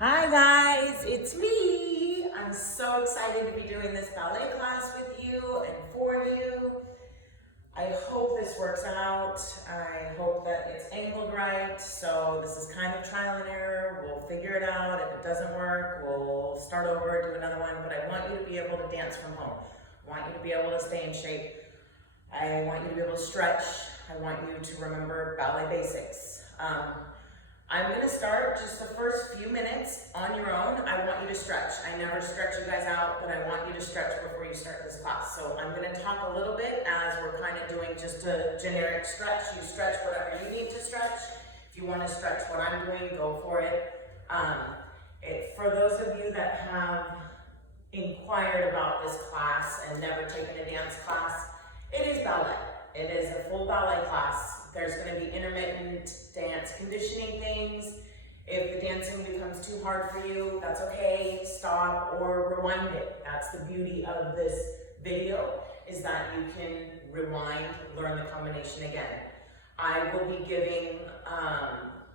Hi guys, it's me. I'm so excited to be doing this ballet class with you and for you. I hope this works out. I hope that it's angled right. So this is kind of trial and error. We'll figure it out. If it doesn't work, we'll start over, do another one. But I want you to be able to dance from home. I want you to be able to stay in shape. I want you to be able to stretch. I want you to remember ballet basics. I'm gonna start just the first few minutes on your own. I want you to stretch. I never stretch you guys out, but I want you to stretch before you start this class. So I'm gonna talk a little bit as we're kind of doing just a generic stretch. You stretch whatever you need to stretch. If you wanna stretch what I'm doing, go for it. For those of you that have inquired about this class and never taken a dance class, it is ballet. It is a full ballet class. There's going to be intermittent dance conditioning things. If the dancing becomes too hard for you, that's okay. Stop or rewind it. That's the beauty of this video, is that you can rewind, learn the combination again. I will be giving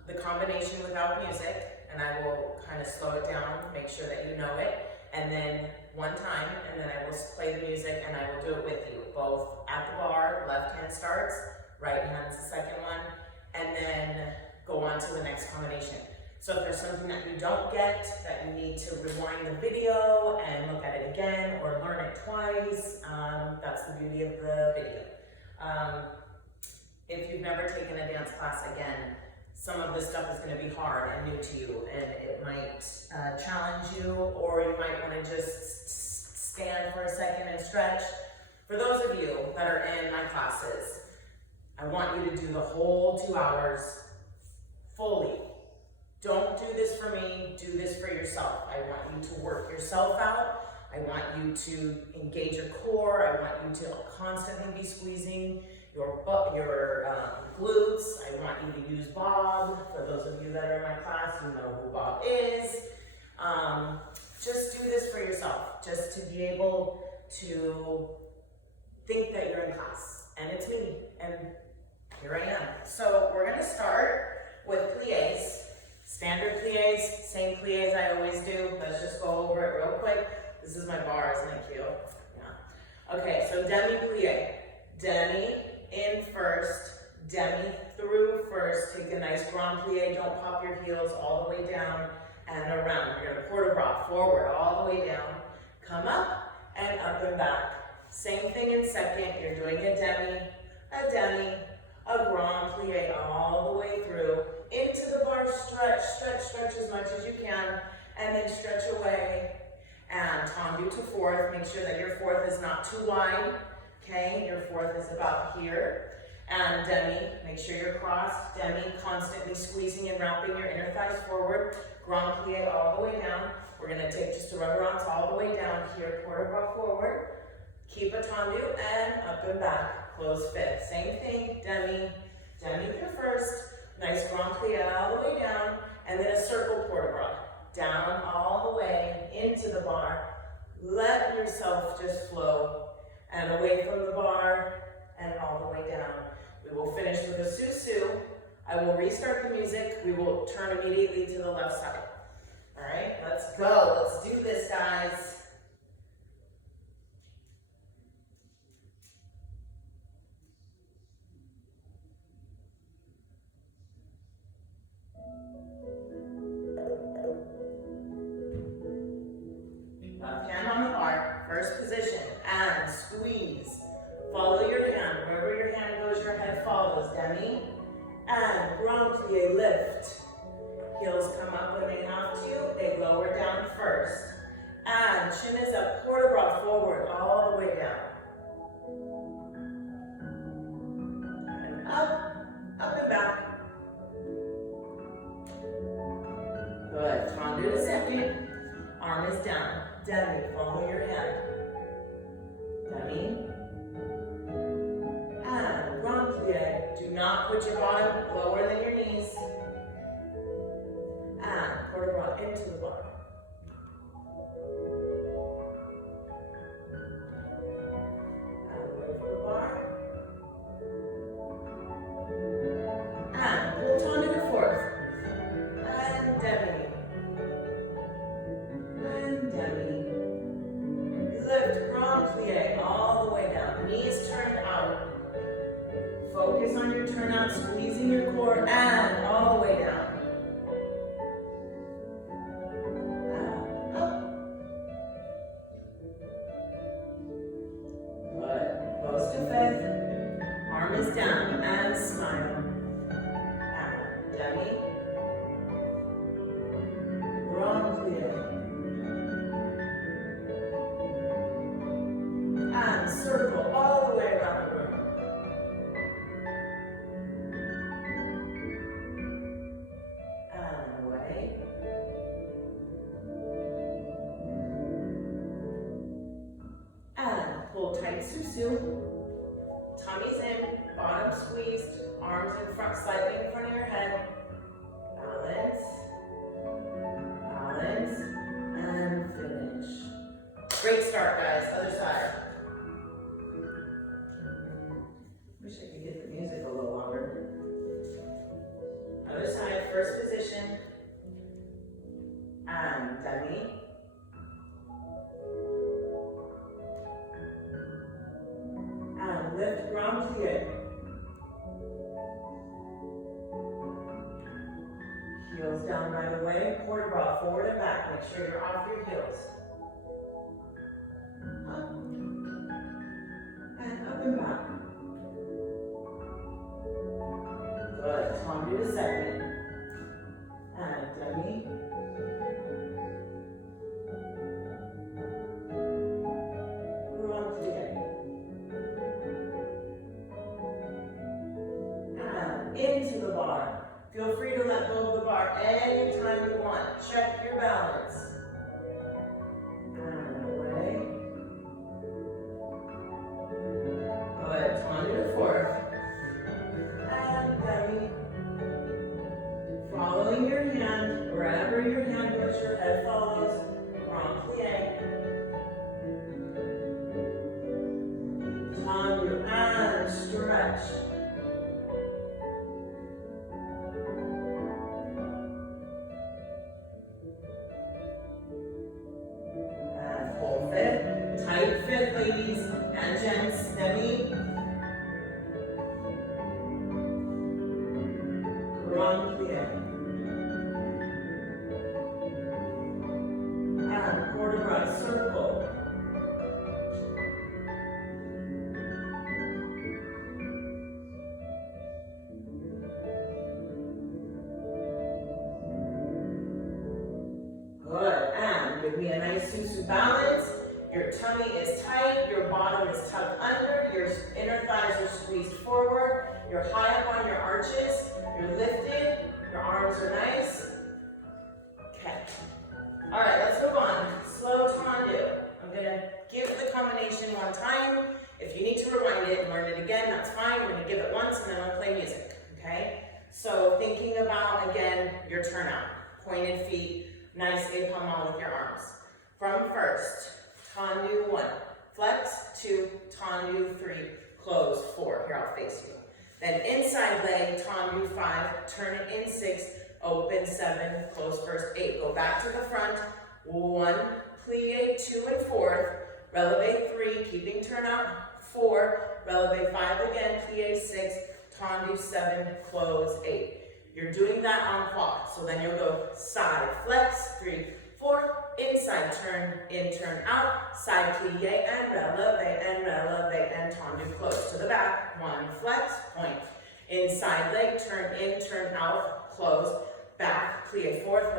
the combination without music, and I will kind of slow it down, make sure that you know it, and then one time, and then I will play the music and I will do it with you, both at the bar. Left hand starts, right hand's the second one, and then go on to the next combination. So if there's something that you don't get, that you need to rewind the video and look at it again or learn it twice, that's the beauty of the video. If you've never taken a dance class, again, some of this stuff is going to be hard and new to you, and it might challenge you, or you might want to just stand for a second and stretch. For those of you that are in my classes, I want you to do the whole 2 hours fully. Don't do this for me, do this for yourself. I want you to work yourself out. I want you to engage your core. I want you to constantly be squeezing your glutes. I want you to use Bob. For those of you that are in my class, you know who Bob is. Just do this for yourself, just to be able to think that you're in class. And it's me, and here I am. So we're gonna start with pliés. Standard pliés, same pliés I always do. Let's just go over it real quick. This is my bar, isn't it cute? Yeah. Okay, so demi-plié. Demi in first, demi through first. Take a nice grand plié. Don't pop your heels, all the way down and around. You're gonna port de bras forward, all the way down. Come up and back. Same thing in second. You're doing a demi, a grand plié all the way through. Into the bar, stretch as much as you can, and then stretch away. And tendu to fourth. Make sure that your fourth is not too wide. Okay, your fourth is about here. And demi, make sure you're crossed. Demi, constantly squeezing and wrapping your inner thighs forward. Grand plié all the way down. We're gonna take just a rubber rocks all the way down here, port de bras forward. Keep a tendu and up and back. Close fifth. Same thing, demi through first. Nice grand plié all the way down, and then a circle port de bras. Down all the way into the bar. Let yourself just flow, and away from the bar, and all the way down. We will finish with a sous-sus. I will restart the music. We will turn immediately to the left side. All right, let's go. Let's do this, guys. Left hand on the bar, first position, and squeeze. Follow your hand. Wherever your hand goes, your head follows. Demi, and grand plié, lift. Heels come up when they have to. They lower down first. And chin is up, port de bras forward, all the way down. And up and back. Good. Tendu to second. Arm is down. Demi, follow your head. Demi. And grand plié. Do not put your bottom lower than your knees. And port de bras into the bar. And away from the bar. And pull tendu to fourth. And demi. demi, grand plie, and circle all the way around the room. And away. And pull tight, Susu. Tummy's in, bottom squeezed, arms in front, slightly in front of your head. Balance, balance, and finish. Great start, guys. Other side. Wish I could get the music a little longer. Other side, first position. And demi. And lift grand plie. Heels down right away. Quarter bra forward and back. Make sure you're off your heels. Up. And up and back. Good. Tendu to second. And demi. Grand plie. And into the bar. Feel free to let go of the bar anytime you want. Check your balance. And away. Good. Tendu to fourth. And demi. Following your hand, wherever your hand goes, your head follows. Grand plie. Tendu and stretch. And full fit, tight fit, ladies and gents. Demi. Grand plie. And quarter bra circle. Good. And give me a nice Susu balance. Your tummy is tight, your bottom is tucked under, your inner thighs are squeezed forward, you're high up on your arches, you're lifted, your arms are nice. Okay. All right, let's move on. Slow tendu. I'm gonna give the combination one time. If you need to rewind it and learn it again, that's fine. We're gonna give it once and then I'll play music, okay? So thinking about, again, your turnout. Pointed feet, nice épalement with your arms. From first, tendu 1, flex 2, tendu 3, close 4. Here, I'll face you. Then inside leg, tendu 5, turn it in 6, open 7, close first 8. Go back to the front, 1, plie 2 and 4, releve 3, keeping turnout 4, releve 5 again, plie 6, tendu 7, close 8. You're doing that on quad, so then you'll go side, flex, 3, 4, inside, turn, in, turn, out, side plie, and releve, and tendu, close to the back, 1, flex, point, inside leg, turn, in, turn, out, close, back, plie, 4th,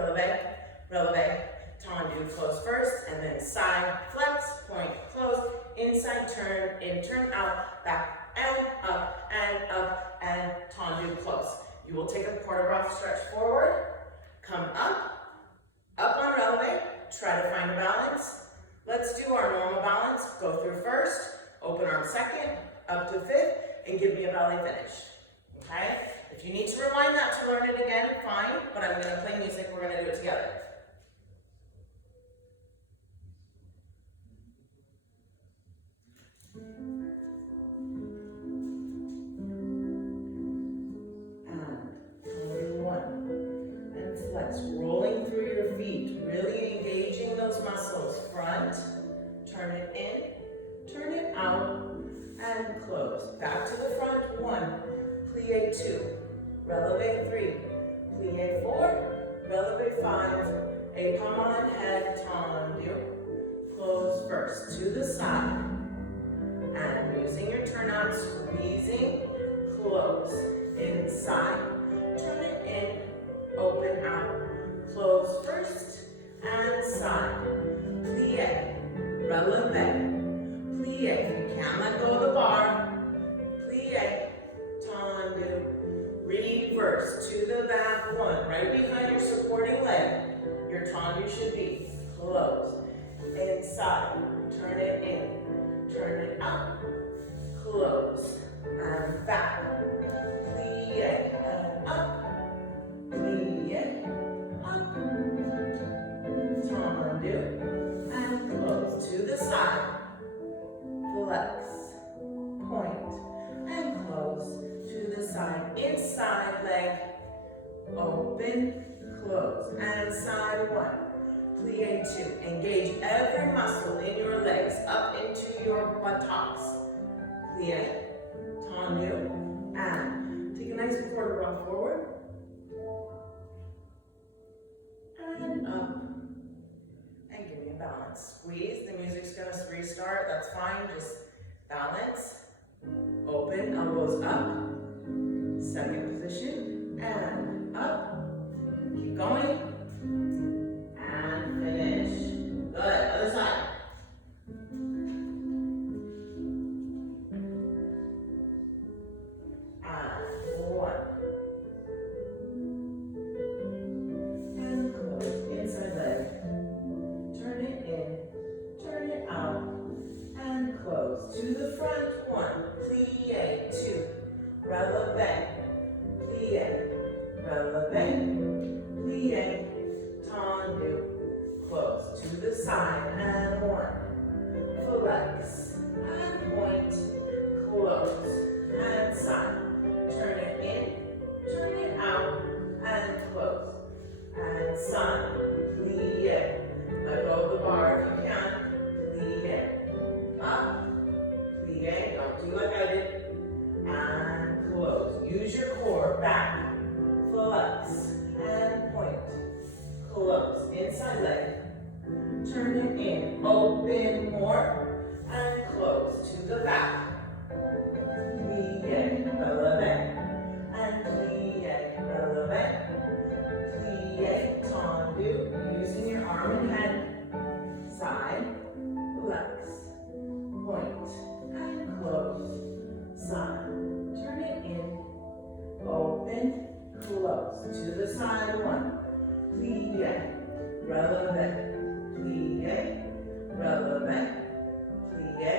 releve, tendu, close first, and then side, flex, point, close, inside, turn, in, turn, out, back, and up, and tendu, close. You will take a quarter bra stretch forward, come up on releve, try to find a balance. Let's do our normal balance. Go through first, open arm second, up to 5th, and give me a ballet finish, okay? If you need to rewind that to learn it again, fine, but I'm gonna play music, we're gonna do it together. Rolling through your feet, really engaging those muscles. Front, turn it in, turn it out, and close. Back to the front, 1, plie 2, releve 3, plie 4, releve 5, épalement head, tendu, close first to the side, and using your turnout, squeezing, close, inside, turn it in, open out, close first, and side. Plie, releve, plie. If you can, let go of the bar. Plie, tendu, reverse to the back one. Right behind your supporting leg, your tendu should be. Close, inside, turn it in, turn it out, close, and back. Plie, and up, plie, up, tendu, and close to the side. Flex, point, and close to the side. Inside leg, open, close, and side one. Plie two. Engage every muscle in your legs up into your buttocks. Plie, tendu, and take a nice quarter round forward. And up. And give me a balance. Squeeze. The music's gonna restart. That's fine. Just balance. Open. Elbows up. Second position. And up. Keep going. And finish. Good. Other side. And one. And close. Inside leg. Turn it in. Turn it out. And close. To the front one. Plie. Two. Releve. Plie. Releve. Plie. Tendu. Close to the side and one. Flex and point. Close and side. Turn it in. Turn it out and close. And side. Plie. Let go of the bar if you can. Plie. Up. Plie. Don't do like I did. And close. Use your core. Back. Flex and point. Close, inside leg, turn it in, open more, and close to the back. Plie, releve, and plie, releve, plie, tendu, using your arm and head, side, flex, point, and close, side, turn it in, open, close, to the side one. Plie, releve, plie, releve, plie,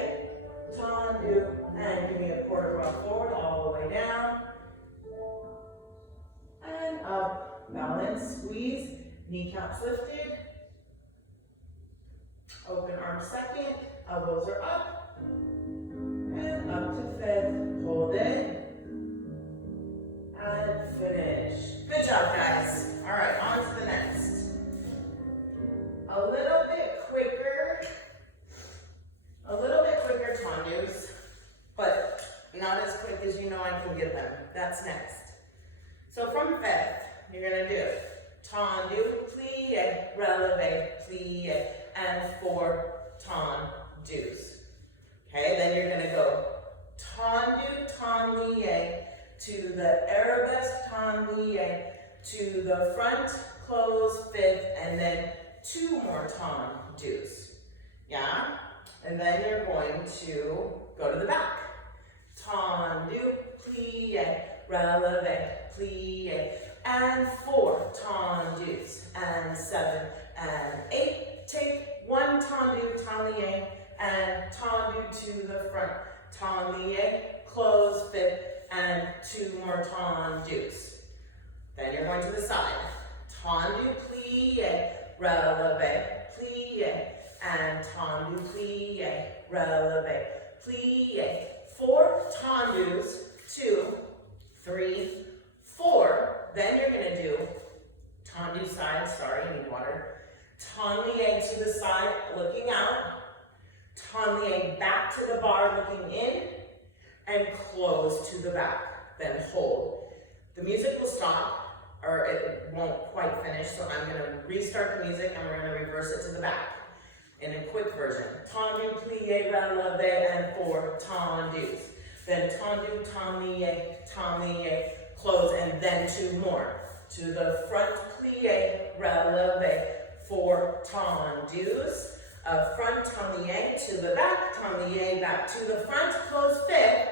tendu, and give me a quarter round forward all the way down, and up, balance, squeeze, kneecaps lifted, open arm second, elbows are up, and up to fifth, hold it, and finish. Good job, guys. All right, on to the next. A little bit quicker tendus, but not as quick as you know I can get them. That's next. So from fifth, you're gonna do tendu, plie, releve, plie, and 4 tendus. Okay, then you're gonna go tendu, tendu, to the arabesque tendu, to the front, close, fifth, and then 2 more tendus. Yeah? And then you're going to go to the back. Tendu, plie, releve, plie, and 4 tendus, and 7 and 8. Take 1 tendu, tendu, and tendu to the front. Tendu, close, fifth, and 2 more tendus. Then you're going to the side. Tendu, plie, releve, plie, and tendu, plie, releve, plie. 4 tendus, 2, 3, 4. Then you're gonna do tendu side, sorry, I need water. Tendu to the side, looking out. Tendu back to the bar, looking in, and close to the back. Then hold. The music will stop, or it won't quite finish, so I'm gonna restart the music and we're gonna reverse it to the back in a quick version. Tendu, plie, releve, and 4 tendus. Then tendu, tendu, tendu, close, and then 2 more. to the front plie, releve, 4 tendus, front tendue to the back, tendue back to the front, close fifth,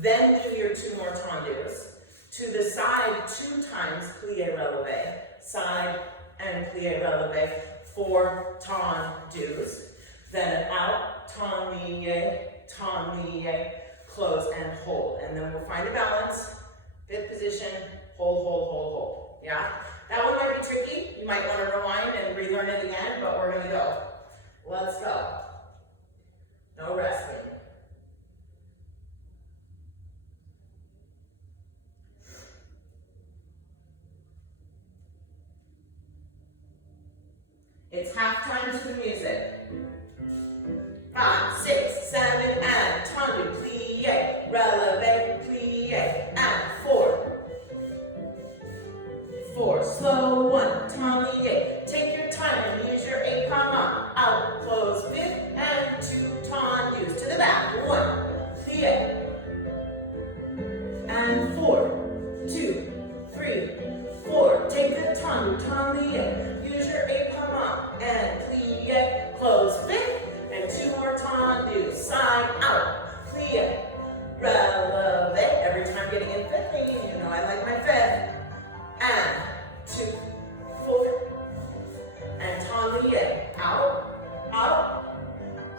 then do your 2 more tendus. To the side 2 times, plie, releve, side and plie, releve, 4 tendus, then out, tendue, tendue, close and hold. And then we'll find a balance, 5th position, hold, hold, hold, hold. Yeah? That one might be tricky. You might want to rewind and relearn it again, but we're going to go. Let's go. No resting. It's halftime to the music. 5, 6, 7, and tendu, plie, releve, plie, and 4. 4, slow 1, tendue. Take your time and use your 8 pas. Out, close 5th, and 2 tendus. To the back, 1, plie, and 4, 2, 3, 4. Take the tendu, tendue. Use your 8 pas, and plie, close 5th, and 2 more tendus. Side, out, plie, releve. Every time getting in 5th, you know I like my 5th. And 2, 4, and tendue. Out, out,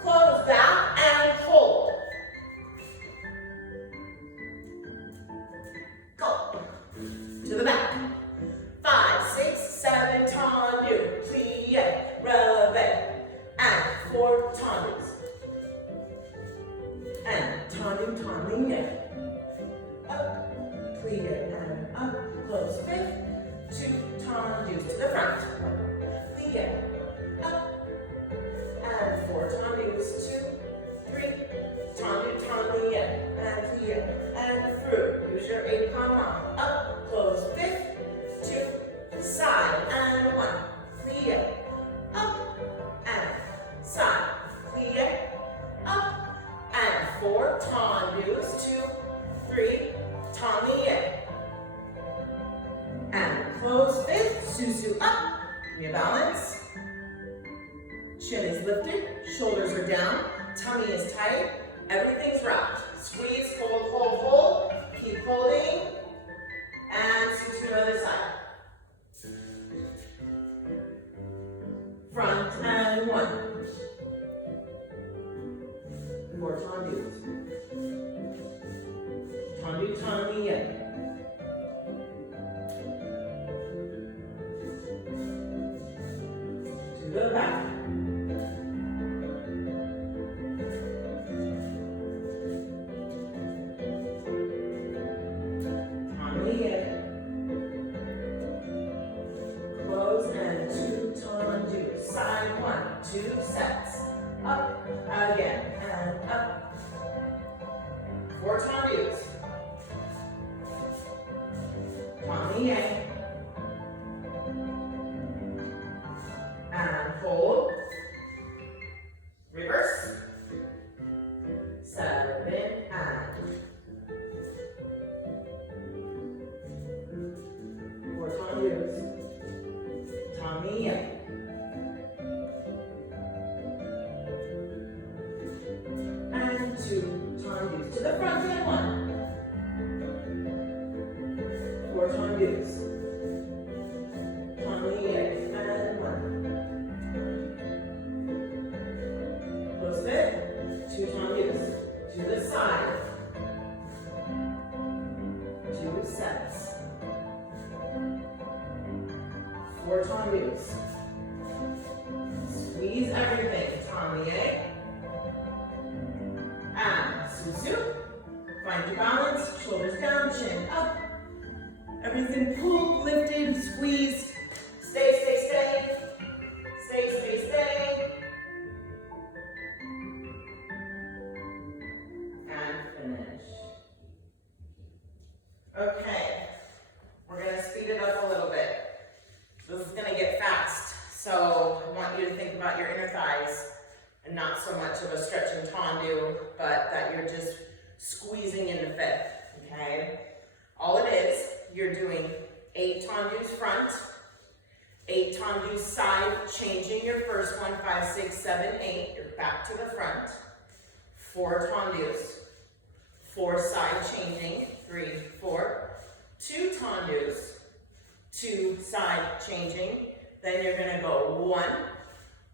close back, and hold. Go. To the back. 5, 6, 7, tendu, plie, releve, and 4 tendus. And tendu, tendue. Up, plie, and up, close 5th, 2 tendus to the front. Plie, up, and 4 tendus, 2, 3, tendu, tendue, and plie, and through. Use your 8 pas, up, close 5th, 2, side, and 1, plie, up, and side, plie, up, and 4 tendus, 2, 3, tendue, and close 5th, susu up, give me a balance, chin is lifted, shoulders are down, tummy is tight, everything's wrapped, squeeze, hold, hold, hold, keep holding, and susu to the other side. Front and 1. 4 tendus. Tendu, tendue. To the back. Tendue. Close and 2 tendus. Side 1, 2 sets. Up, again, and up. 4 tendus. Tendue. And hold. Reverse. 7 and 4 tendus. Tendue. And 2 tendus to the front and 1. 4 tendus. Tendue and 1. Close fit. 2 tendus. To the side. 2 sets. 4 tendus. Squeeze everything. Tendue. And susu. Find your balance. Shoulders down, chin up. Everything pulled, lifted, squeezed. Stay, stay, stay. Stay, stay, stay. And finish. Okay. We're going to speed it up a little bit. This is going to get fast. So I want you to think about your inner thighs and not so much of a stretching tendu, but that you're just squeezing into 5th, okay? All it is, you're doing 8 tendus front, 8 tendus side, changing your first one, 5, 6, 7, 8, you're back to the front, 4 tendus, 4 side changing, 3, 4, 2 tendus, 2 side changing, then you're gonna go 1,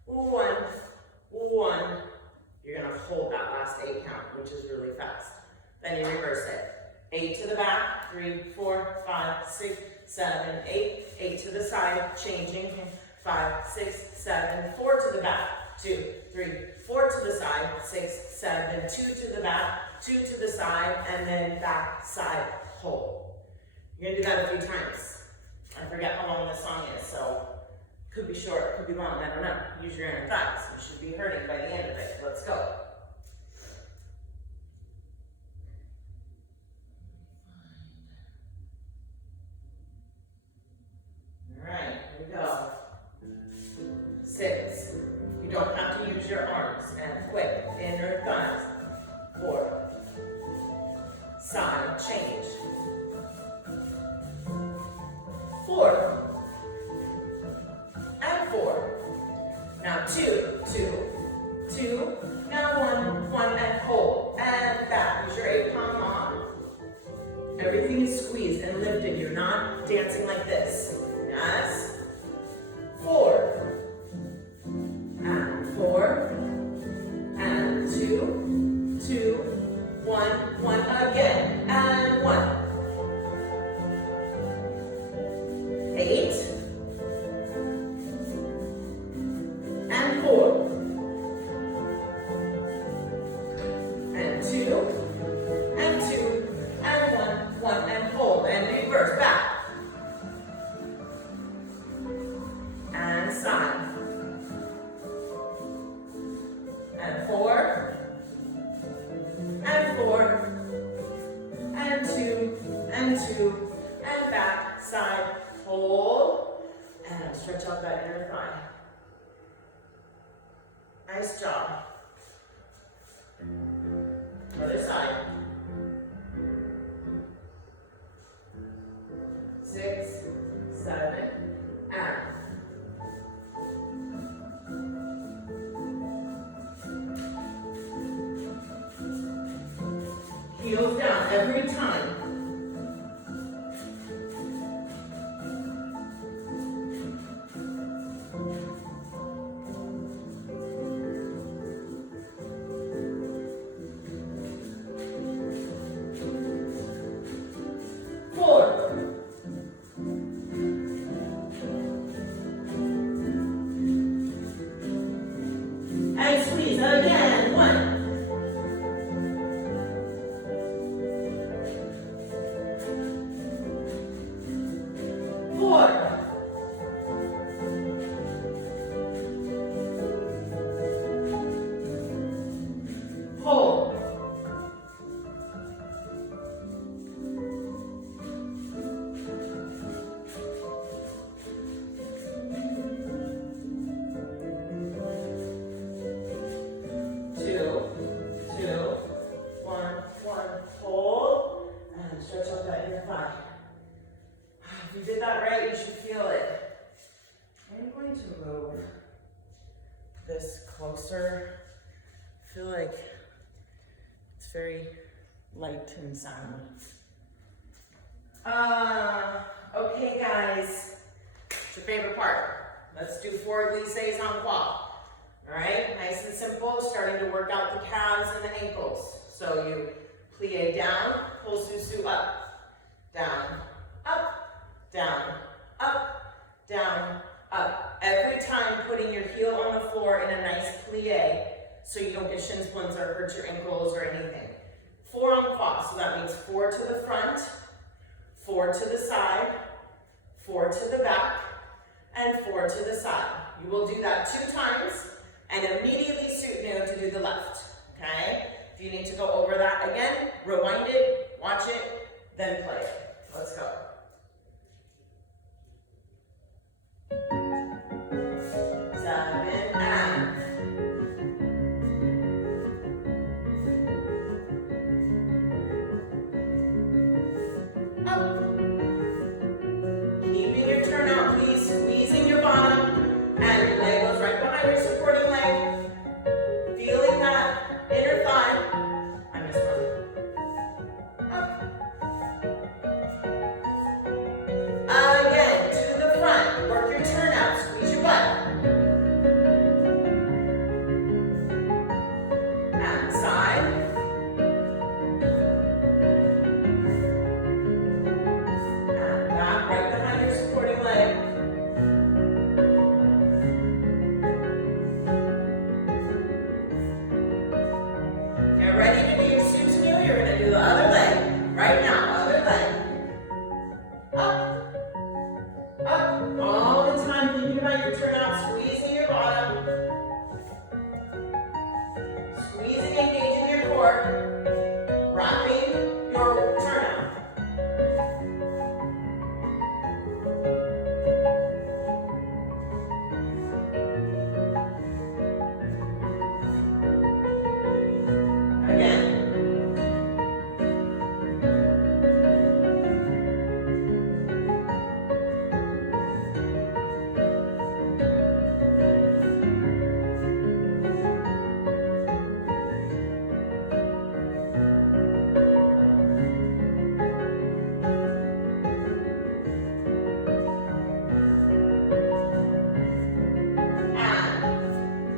1, 1, you're gonna hold that last 8 count, which is really fast. Then you reverse it. 8 to the back, 3, 4, 5, 6, 7, 8, 8 to the side, changing, 5, 6, 7, 4 to the back, 2, 3, 4 to the side, 6, 7, 2 to the back, 2 to the side, and then back, side, hold. You're gonna do that a few times. I forget how long this song is, so could be short, could be long, I don't know. Use your inner thighs. You should be hurting by the end of it. Let's go. Alright, here we go. 6. You don't have to use your arms. And quick, inner thighs. 4. Side, change. 4. And 4. Now 2, 2, 2. Now 1, 1, and hold. And back. Use your 8-pound long. Everything is squeezed and lifted. You're not dancing like this. Yes. 4. And 4. And 2, 2, 1, 1 again. And 1. 8. And 4. And 2. And 2. And 1, 1, and hold. And reverse back. And side. And 4. And 4. And 2. And 2. And back, side, hold. And stretch out that inner thigh. Nice job. Other side. 6, 7, and. Heels down every time. And squeeze again. 1. 4. Hold. 2, 2, 1, 1, hold, and stretch out that inner thigh. If you did that right, you should feel it. I'm going to move this closer. I feel like it's very light and sound. Okay guys, it's your favorite part. Let's do forward glisses en croix. All right, nice and simple, starting to work out the calves and the ankles. So you plie down, pull susu up, down, up, down, up, down, up. Every time putting your heel on the floor in a nice plie so you don't get shin splints or hurt your ankles or anything. 4 en croix, so that means 4 to the front, 4 to the side, 4 to the back, and 4 to the side. You will do that 2 times and immediately suit new to do the left, okay? If you need to go over that again, rewind it, watch it, then play it. Let's go. Work your turn out, squeeze your butt. And side. And back, right behind your supporting leg. Get ready to do your Susan-U. You're going to do the other leg. Right now, other leg. Up. Up. All the time thinking about your turnout, squeezing your bottom. Squeezing, engaging your core. Wrapping your turnout. Again.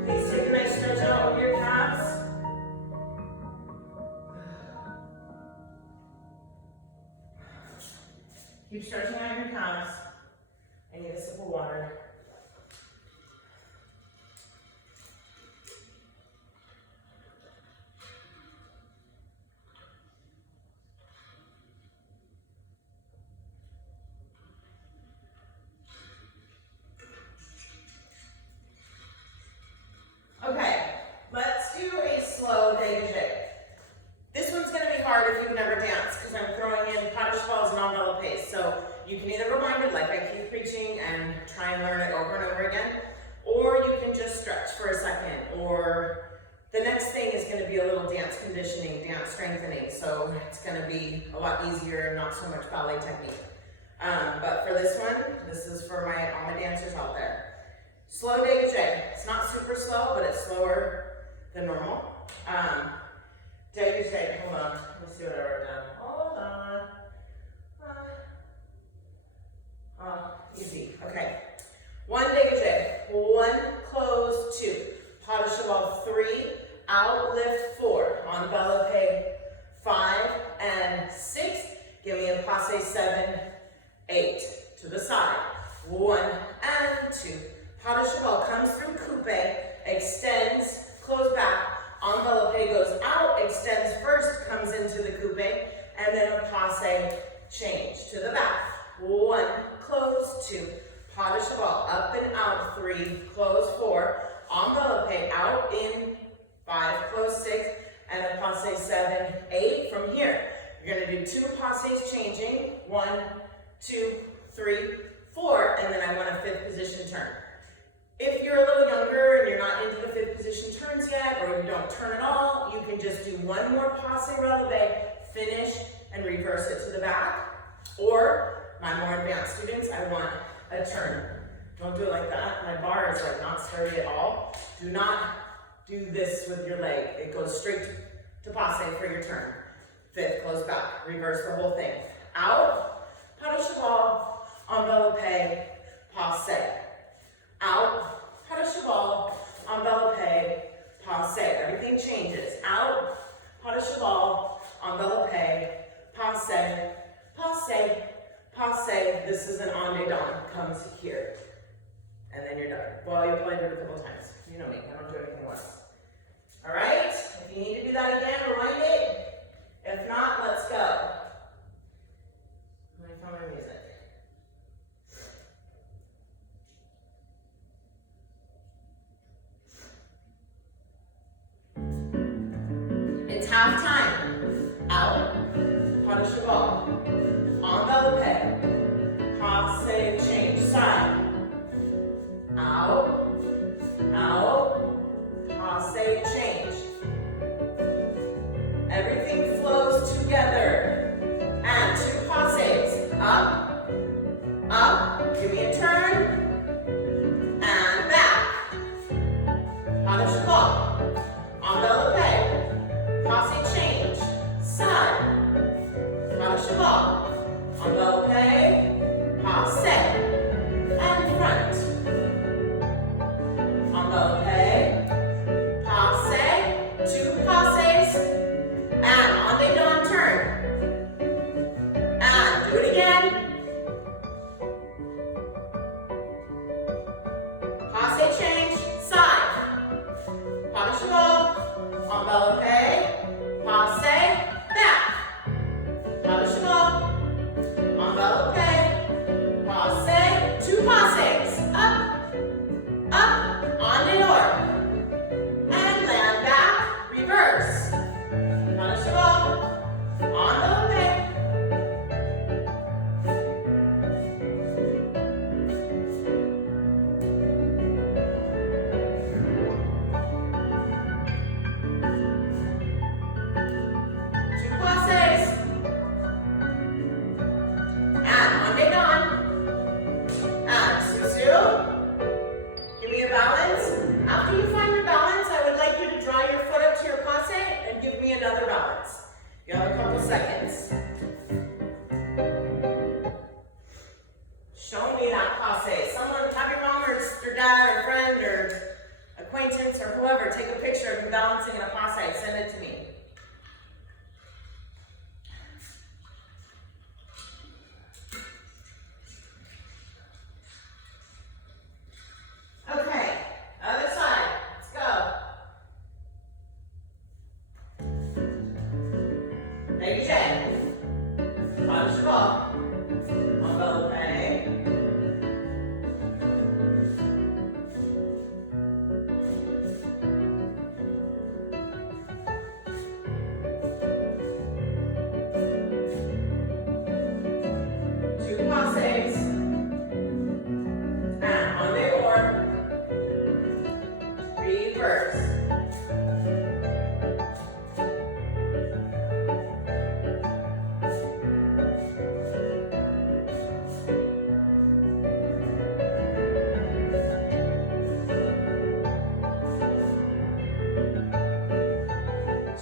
Please take a nice stretch out of your calves. Keep stretching out your calves. I need a sip of water. Okay, let's do a slow dégagé. This one's going to be hard if you've never danced because I'm throwing in pas de cheval and enveloppés. So you can either rewind it like I keep preaching and try and learn it over and over again, or you can just stretch for a second, or the next thing is going to be a little dance conditioning, dance strengthening. So it's going to be a lot easier and not so much ballet technique. But for this one, this is for all my dancers out there. Slow dégagé. It's not super slow, but it's slower than normal. Dégagé, hold on. Let me see what I wrote down. Hold on. Easy. Okay. 1 dégagé. 1, close, 2. Pas de cheval, 3. Out, lift, 4. Enveloppé, 5 and 6. Give me a passe, 7, 8. To the side. 1 and 2. Pas de cheval comes through coupe, extends, close back. Enveloppé goes out, extends first, comes into the coupe, and then a passe change to the back. 1, close, 2. Pas de cheval, up and out, 3, close, 4. Enveloppé, out, in, 5, close, 6, and a passe, 7, 8. From here, you're going to do 2 passes changing. 1, 2, 3, 4, and then I want a 5th position turn. If you're a little younger and you're not into the 5th position turns yet, or you don't turn at all, you can just do 1 more passe relevé, finish, and reverse it to the back. Or, my more advanced students, I want a turn. Don't do it like that. My bar is like not sturdy at all. Do not do this with your leg. It goes straight to passe for your turn. 5th, close back. Reverse the whole thing. Out, pas de cheval, enveloppé, passe. Out, pas de cheval, enveloppé, passe. Everything changes. Out, pas de cheval, enveloppé, passe, passe, passe. This is an en dedans. Comes here. And then you're done. Well, you'll probably do it a couple times. You know me, I don't do anything once. All right? If you need to do that again, rewind it. If not, let's go. Let me find my music. It's half time. Out, pas de cheval, enveloppé, passe, change, side. Out, out, passe, change. Everything flows together. And 2 passes. Up, up, give me a turn, and back. Pas de cheval, enveloppé, passe, change. or whoever, take a picture of you balancing in a passe, send it to me. Okay, other side, let's go. Baby J, punch the ball. On Ballet. Two passes. And on the oar. Reverse.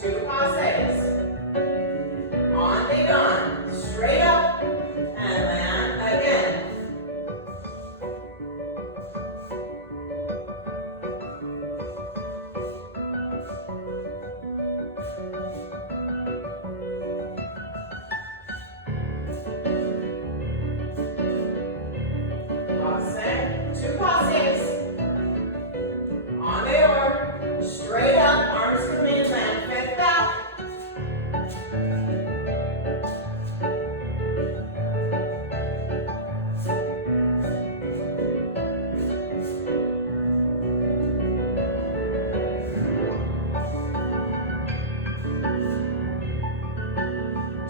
Two passes. On they gone. Straight up and land again. Passe. Two passes. On the oar. Straight up. Arms to mainland. Fifth back.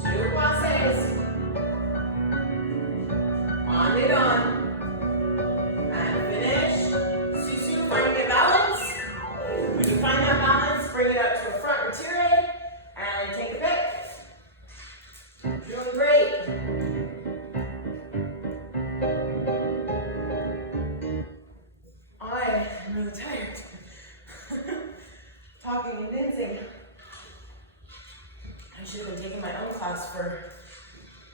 Two passes. On it on. And finish. Susu, finding a balance. When you find that balance, bring it up to a front retiré and take a pick. Doing great. I am really tired. Talking and dancing. I should have been taking my own class for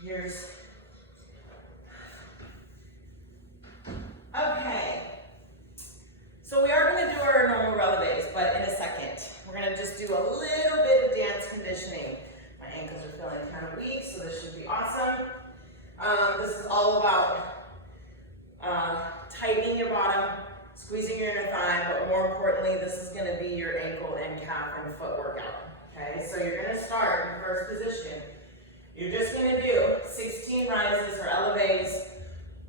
years. Okay. So we are going to do our normal releves, but in a second. We're going to just do a little bit of dance conditioning. My ankles are feeling kind of weak, so this should be awesome. This is all about tightening your bottom, squeezing your inner thigh, but more importantly, this is going to be your ankle and calf and foot workout. Okay, so you're going to start in first position. You're just going to do 16 rises or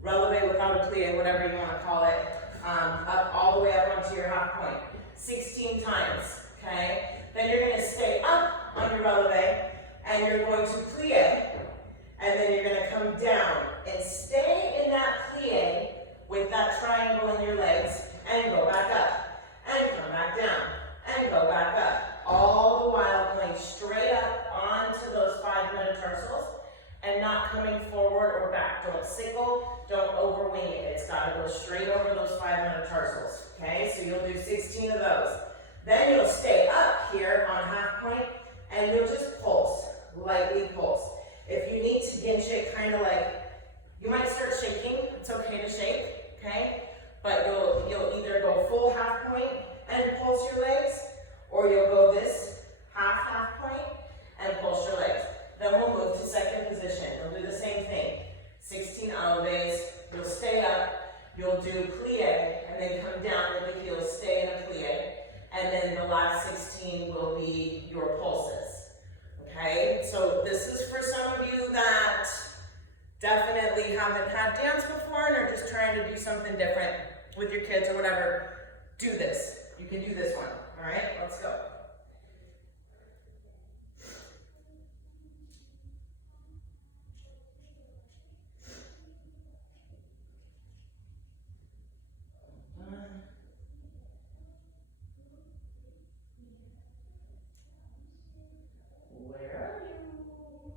releve without a plie, whatever you want to call it, up all the way up onto your half point, 16 times. Okay, then you're going to stay up on your releve, and you're going to plie, and then you're going to come down and stay in that plie with that triangle in your legs, and go back up, and come back down, and go back up. All the while going straight up onto those 5 metatarsals and not coming forward or back. Don't sickle, don't overwing it. It's got to go straight over those 5 metatarsals. Okay, so you'll do 16 of those. Then you'll stay up here on half point and you'll just pulse, lightly pulse. If you need to ginch it, kind of like, you might start shaking. It's okay to shake, okay? But you'll either go full half point and pulse your legs, or you'll go this half point and pulse your legs. Then we'll move to second position. You'll do the same thing. 16 eleves, you'll stay up, you'll do plie, and then come down with the heels, stay in a plie, and then the last 16 will be your pulses. Okay, so this is for some of you that definitely haven't had dance before and are just trying to do something different with your kids or whatever. Do this. You can do this one. All right, let's go. Where are you?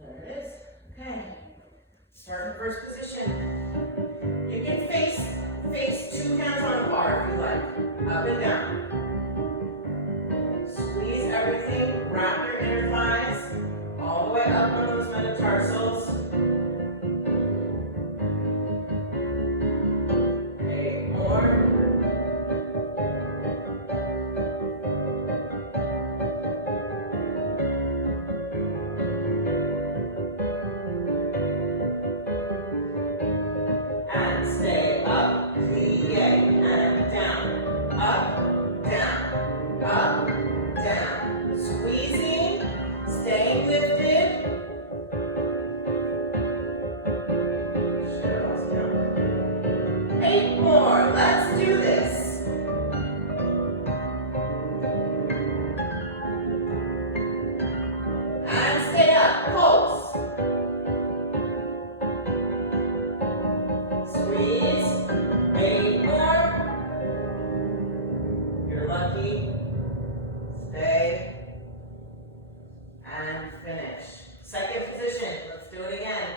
There it is. Okay. Start in first position. You can face 2 hands on a bar if you like. Up and down. and stay up, plie, and down, up, down, up, down. Squeezing, staying lifted. Cheryl's down. 8 more, let's do this. And stay up, pulse. Squeeze, 8 more. You're lucky. Stay. And finish. Second position, let's do it again.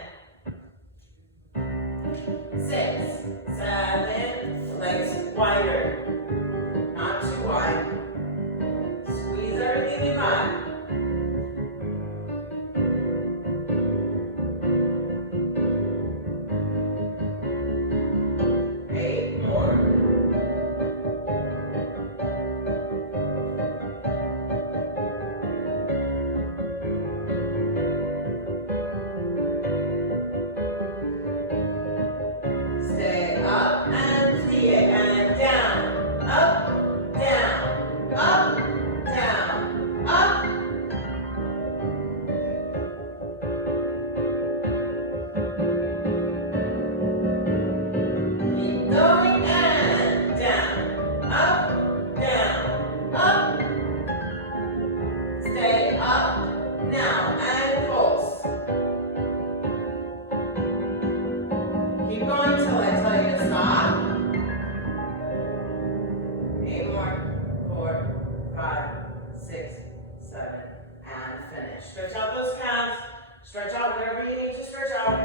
6, 7, legs wider. Not too wide. Squeeze everything you got. 8 more. Stay up and plie and down, up, down, up, down, up. Keep going and down, up, down, up. Stay up now and pulse. Keep going till I tell you to stop. 8 more, 4, 5, 6, 7, and finish. Stretch out those calves. Stretch out whatever you need to stretch out.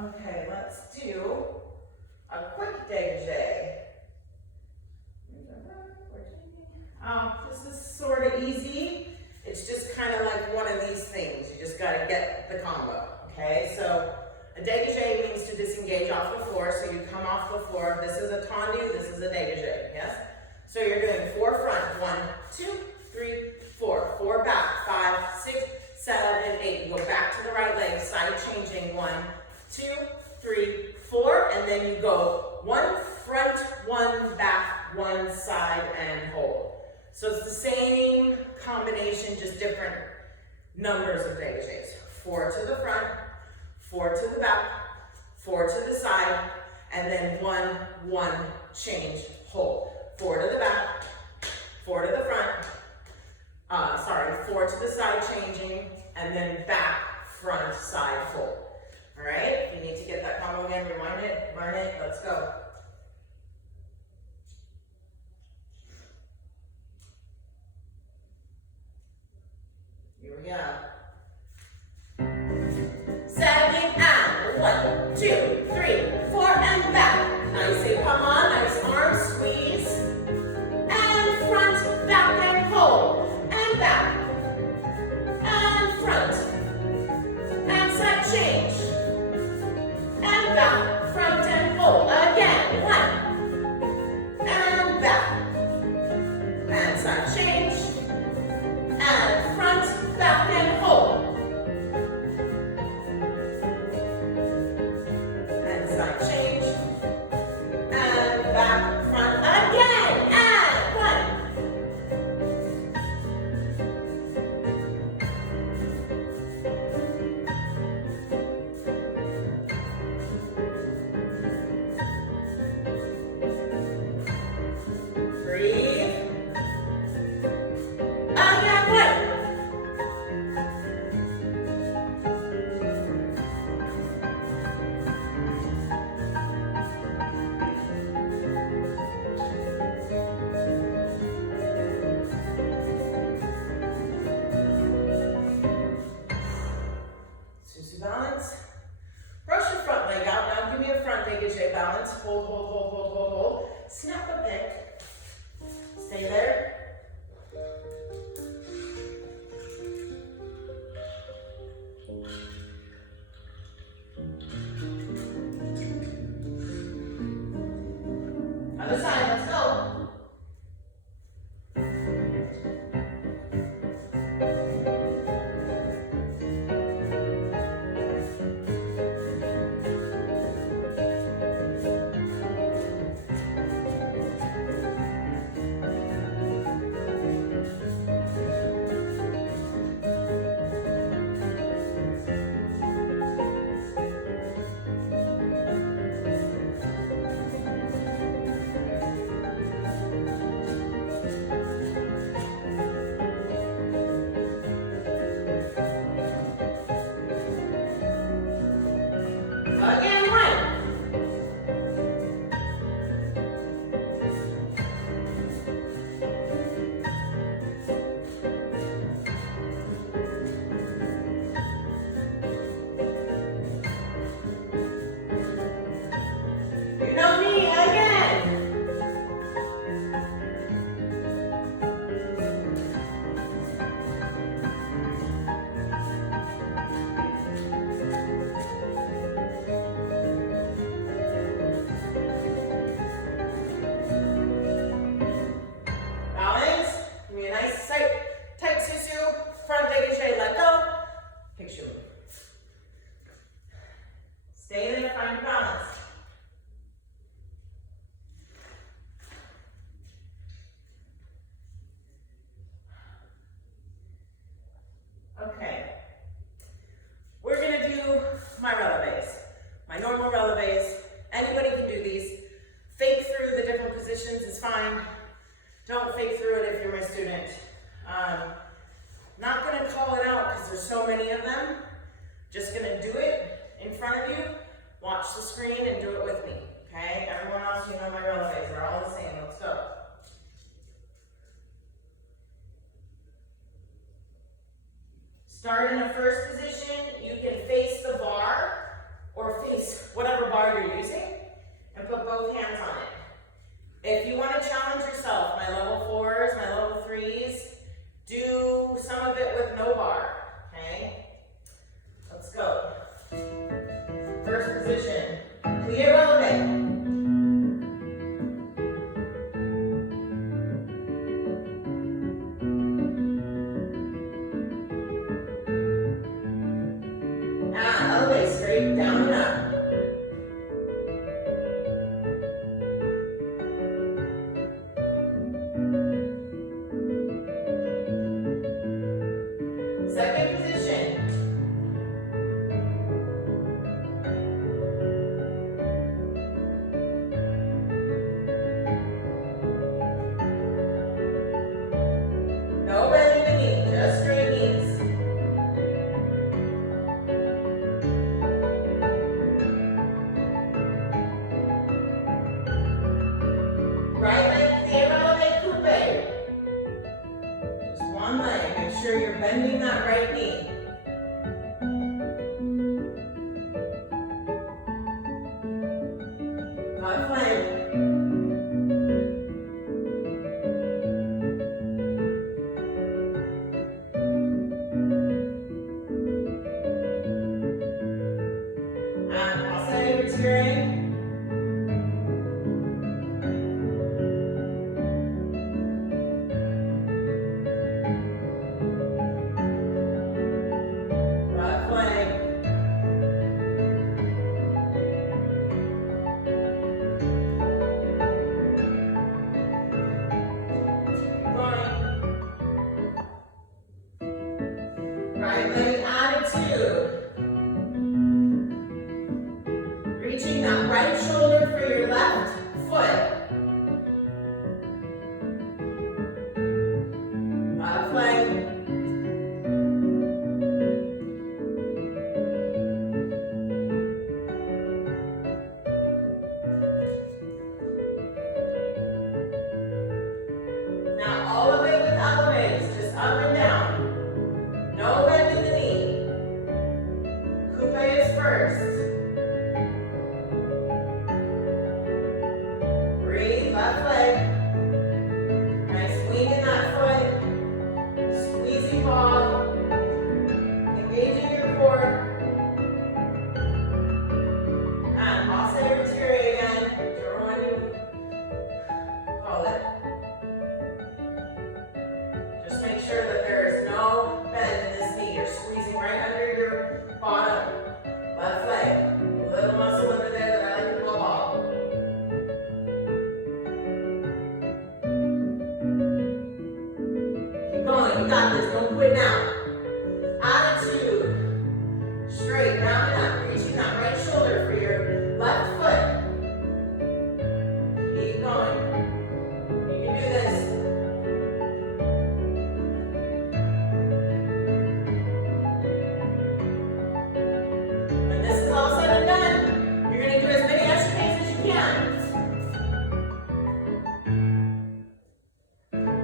Okay, let's do a quick dégagé. This is sort of easy. It's just kind of like one of these things. You just got to get the combo, okay? So a dégagé means to disengage off the floor. So you come off the floor. This is a tendu. This is a dégagé, yes? So you're doing 4 front. 1, 2, 3, 4. 4 back. 5, 6, 7, 8. You go back to the right leg. Side changing. 1, 2, 3, 4. And then you go 1 front, 1 back, 1 side, and hold. So it's the same combination, just different numbers of dégagés. 4 to the front, 4 to the back, 4 to the side, and then 1, 1, change, hold. 4 to the back, 4 to the front, 4 to the side changing, and then back, front, side, hold. All right, if you need to get that combo again, rewind it, learn it, let's go. Here we go. 7 and 1, 2, 3, 4, and back. Nice come on, nice arm squeeze. And front, back, and hold. And back. And front. And side change. And back, front, and hold. Again. there's so many of them. Just gonna do it in front of you. Watch the screen and do it with me, okay? Everyone else, you know my relatives, they're all the same. Let's go. Start in the first position. You can face the bar or face whatever bar you're using and put both hands on it. If you want to challenge yourself, my level 4s, my level 3s, do some of it with no bar, okay? Let's go. First position, plie releve. Elevate straight, down and up. Second position. No bending the knee, just straight knees. Right leg, plie releve, coupe. Just one leg. Make sure you're bending that right knee. Left leg. And also returning. Left leg. Right leg attitude. Reaching that right shoulder for your left foot. Left leg. Now all of it with elevates, just up and down. No bending the knee. Coupe is first. Breathe, left leg. Nice swinging that foot. Squeezing ball. Engaging your core. And passe retire again. Whichever one you call it. Just make sure that there is no bend in this knee. You're squeezing right under your bottom. Left leg. A little muscle under there that I like to call ball. Keep going. You got this. Don't quit now. Attitude. Straight, down and up. Reaching that right shoulder for your left foot. Keep going. You can do this. When this is all said and done, you're going to do as many escapades as you can.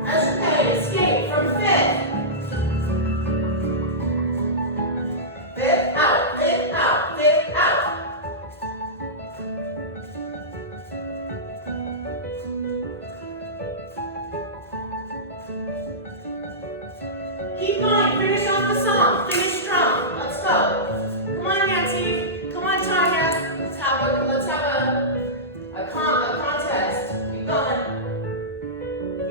Escapade, escape from fifth. Fifth out, fifth out, fifth out. Keep going, finish off the song, finish strong. Let's go. Come on, Nancy. Come on, Tanya. Let's have a contest. Keep going.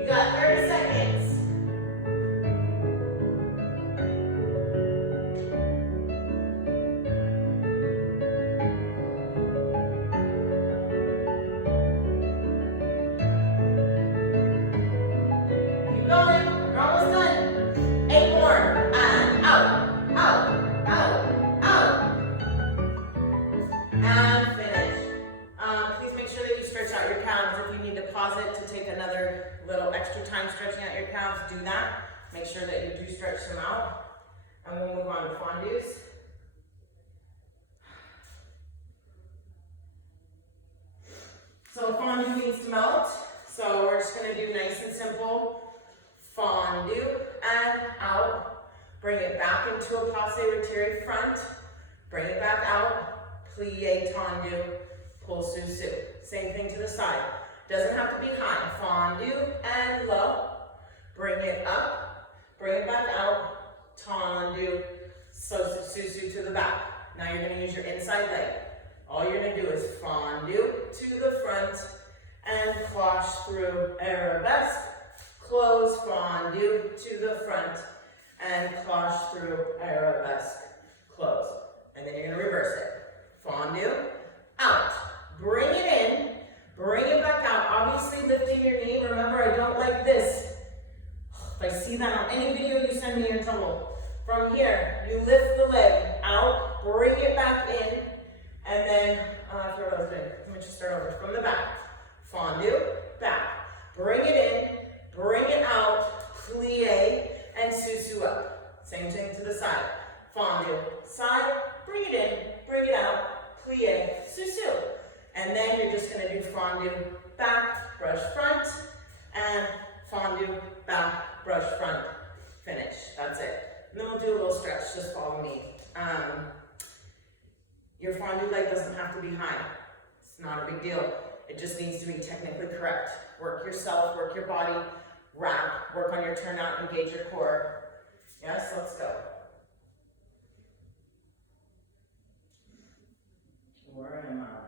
You got 30 seconds. Keep going. You're almost done. 8 more. And out, out, out, out. And finish. Please make sure that you stretch out your calves. If you need to pause it to take another little extra time stretching out your calves, do that. Make sure that you do stretch them out. And we'll move on to fondues. So fondue needs to melt. So we're just gonna do nice and simple. Fondue and out. Bring it back into a passe retiré front. Bring it back out. Plie tendu. Pull sous. Same thing to the side. Doesn't have to be high. Fondue and low. Bring it up. Bring it back out. Tendu. So sous to the back. Now you're going to use your inside leg. All you're going to do is fondue to the front and cloche through arabesque. Close, fondue to the front and cloche through arabesque. Close. And then you're going to reverse it. Fondue, out. Bring it in. Bring it back out. Obviously lifting your knee. Remember, I don't like this. If I see that on any video, you send me in trouble. From here, you lift the leg out, bring it back in, and then, I forgot what I was doing. Let me just start over. From the back. Fondue, back. Bring it in, bring it out, plie, and sous up. Same thing to the side. Fondue, side, bring it in, bring it out, plie, sous. And then you're just going to do fondue, back, brush front, and fondue, back, brush front, finish. That's it. And then we'll do a little stretch, just follow me. Your fondue leg doesn't have to be high. It's not a big deal. It just needs to be technically correct. Work yourself, work your body, wrap, work on your turnout, engage your core. Yes, let's go. Where am I?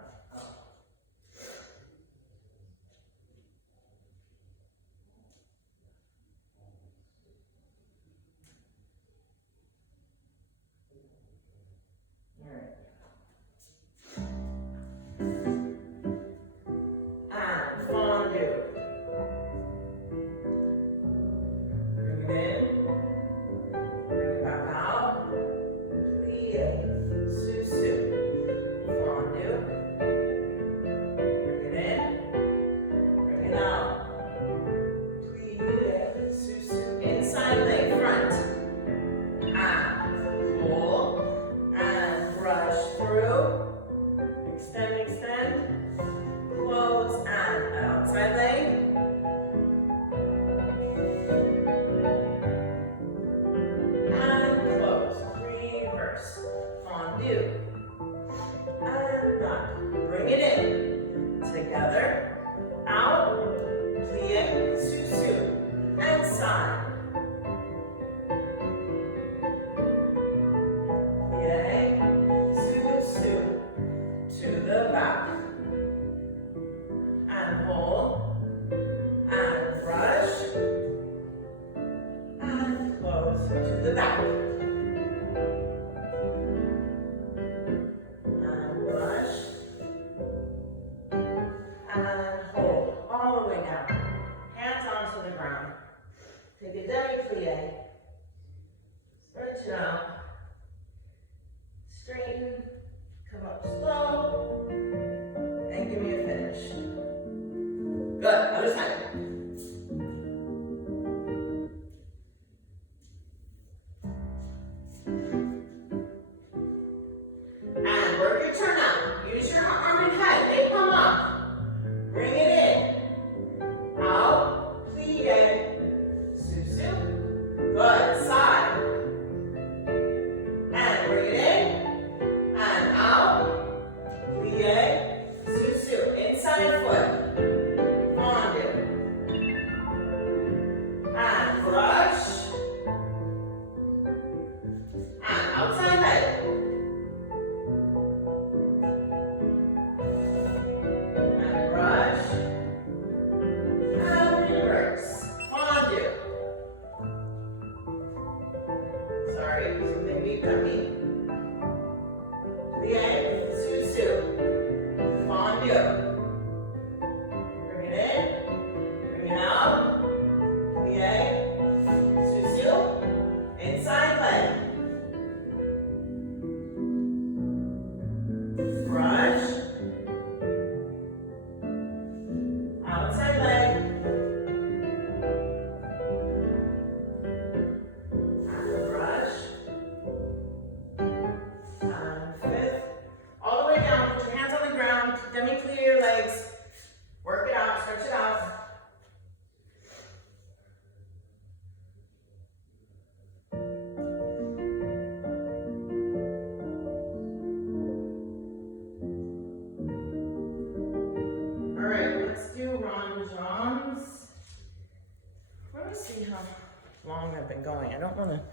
not want to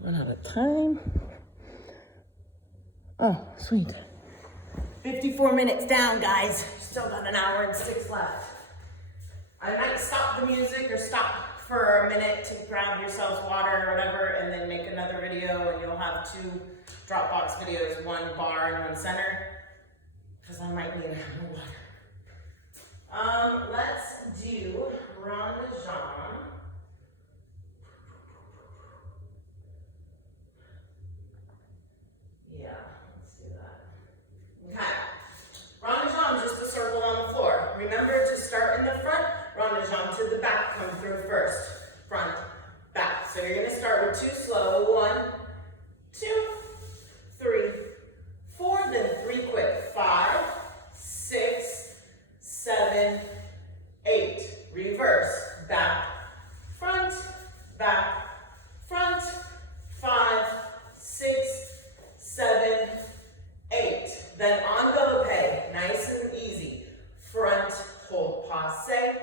run out of time. Oh, sweet. 54 minutes down, guys. Still got an hour and 6 left. I might stop the music or stop for a minute to grab yourselves water or whatever, and then make another video, and you'll have 2 Dropbox videos, 1 bar and 1 center, because I might need water. Let's do Ron de Jean. Yeah, let's do that. Okay. Ron de Jean is just a circle on the floor. Remember to start in the front, Ron de Jean to the back, come through first. Front, back. So you're gonna start with 2 slow. 1, 2, 3, 4, then 3 quick. 5, 6, 7, 8. Reverse. Back, front, 5, 6, 7, 8. Then envelope, nice and easy. Front, hold, passe,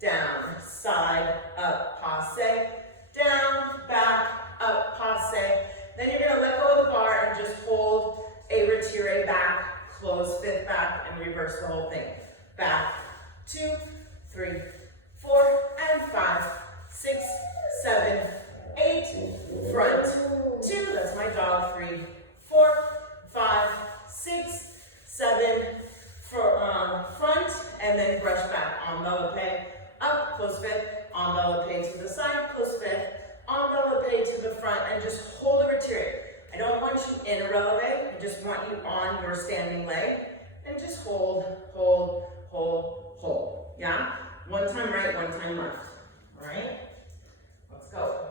down, side, up, passe, down, back, up, passe. Then you're gonna let go of the bar and just hold a retire back, close 5th back, and reverse the whole thing. Back, 2, 3, 4, and 5, 6, 7, 8. Front, 2, that's my dog, 3, 4, 5, 6, 7, front, and then brush back, envelope, up, close 5th, envelope to the side, close 5th, envelope to the front, and just hold a retire. I don't want you in a releve, I just want you on your standing leg, and just hold, hold, hold, hold, yeah? 1 time right, 1 time left, all right? Let's go.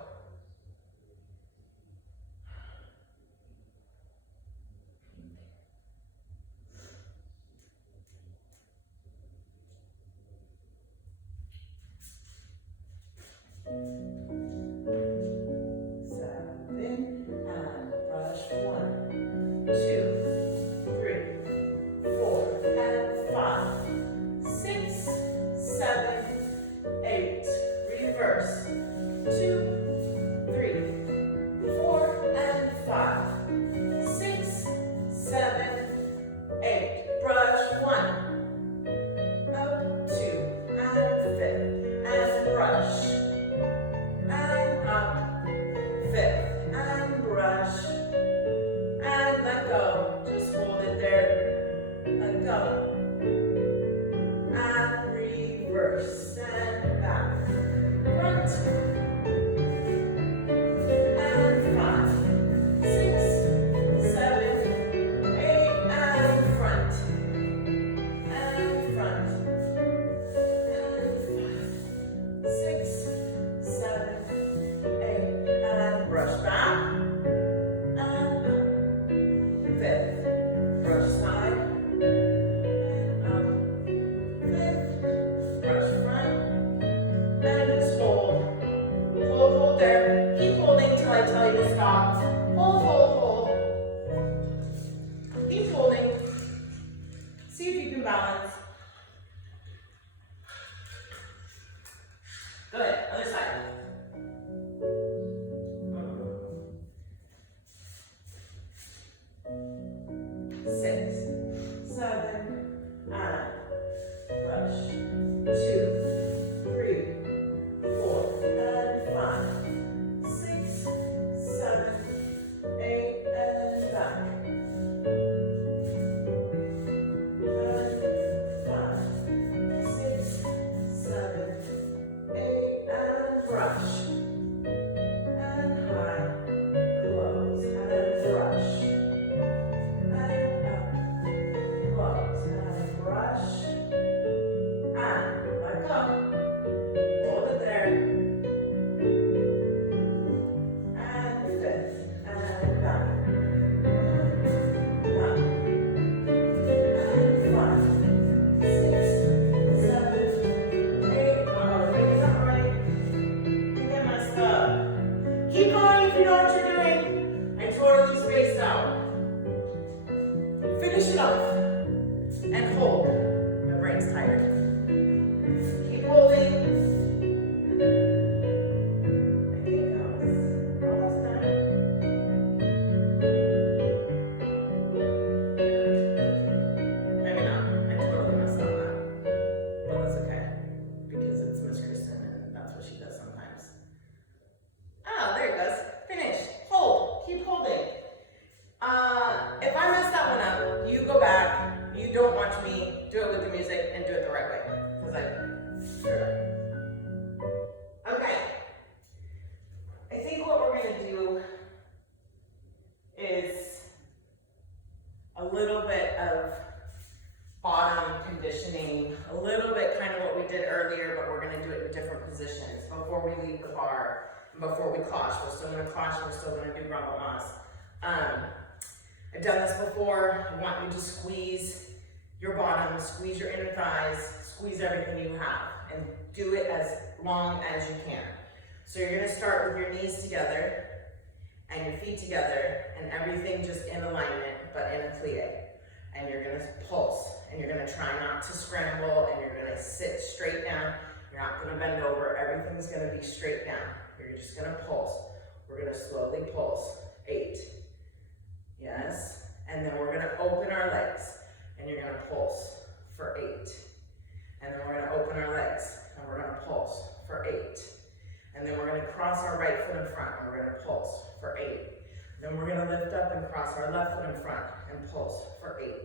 Keep going if you know what you're doing. I totally spaced out. transitioning a little bit kind of what we did earlier, but we're gonna do it in different positions before we leave the bar, before we cloche. We're still gonna cloche, we're still gonna do ramamas. I've done this before. I want you to squeeze your bottom, squeeze your inner thighs, squeeze everything you have, and do it as long as you can. So you're gonna start with your knees together and your feet together and everything just in alignment, but in a plie. And you're gonna pulse, and you're gonna try not to scramble, and you're gonna sit straight down. You're not gonna bend over, everything's gonna be straight down. You're just gonna pulse. We're gonna slowly pulse. 8. Yes, and then we're gonna open our legs, and you're gonna pulse for 8. And then we're gonna open our legs, and we're gonna pulse for 8. And then we're gonna cross our right foot in front, and we're gonna pulse for 8. Then we're gonna lift up and cross our left foot in front and pulse for 8.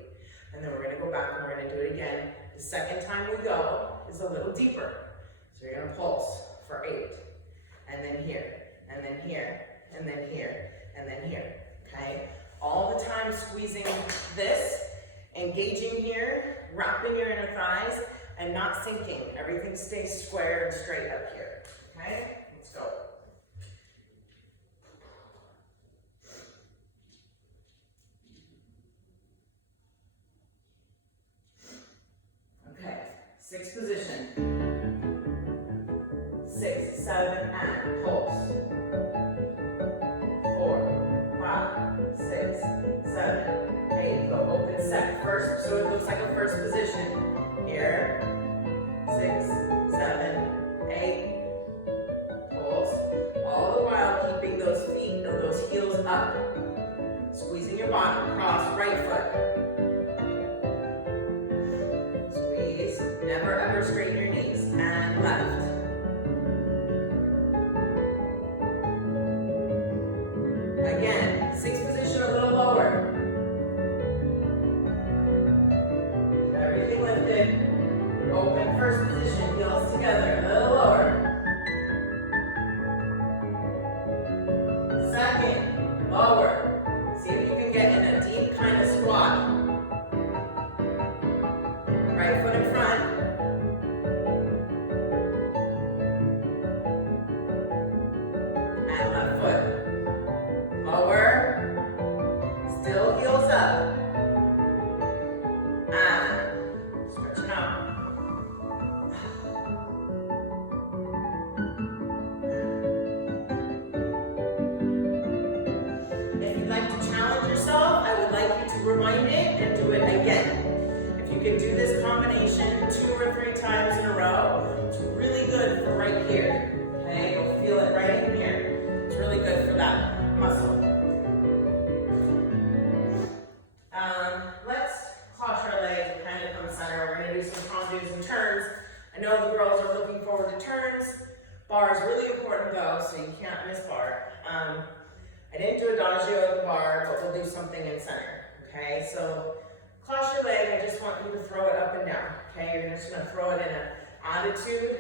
And then we're gonna go back and we're gonna do it again. The second time we go is a little deeper. So you're gonna pulse for 8. And then here, and then here, and then here, and then here, okay? All the time squeezing this, engaging here, wrapping your inner thighs, and not sinking. Everything stays square and straight up here, okay? Let's go. Okay, 6th position. 6, 7, and pulse. 4, 5, 6, 7, 8. Go open set first, so it looks like a first position. Here, 6, 7, 8. Pulse. All the while keeping those feet or those heels up. Squeezing your bottom. Cross right foot. Never ever straighten your knees. And left. Again, 6th position a little lower. Everything lifted. Open first position, heels together, a little lower. 2nd, lower. See if you can get in a deep kind of squat. Right foot in front. And left foot. Lower. Still heels up. And stretching out. If you'd like to challenge yourself, I would like you to rewind it and do it again. If you can do this combination 2 or 3 times in a row, it's really good for right here. Okay, you'll feel it right in here. It's really good for that muscle. Let's cross our legs and kind of come center. We're going to do some tendus and turns. I know the girls are looking forward to turns. Bar is really important though, so you can't miss bar. I didn't do adagio at the bar, but we'll do something in center. Okay, so cross your leg. I just want you to throw it up and down. Okay, you're just going to throw it in an attitude.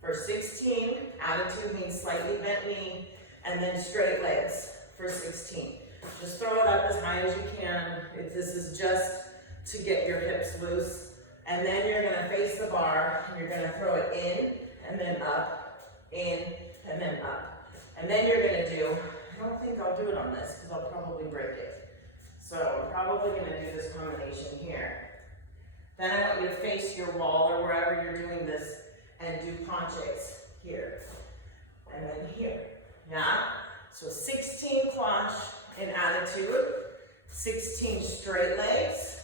For 16, attitude means slightly bent knee, and then straight legs for 16. Just throw it up as high as you can. This is just to get your hips loose. And then you're going to face the bar, and you're going to throw it in, and then up, in, and then up. And then you're going to do, I don't think I'll do it on this, because I'll probably break it. So I'm probably going to do this combination here. Then I want you to face your wall, or wherever you're doing this, and do penchés here, and then here. Yeah? So 16 cloche in attitude, 16 straight legs,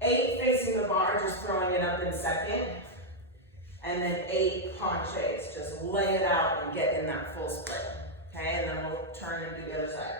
8 facing the bar, just throwing it up in second, and then 8 penchés. Just lay it out and get in that full split. Okay, and then we'll turn and do the other side.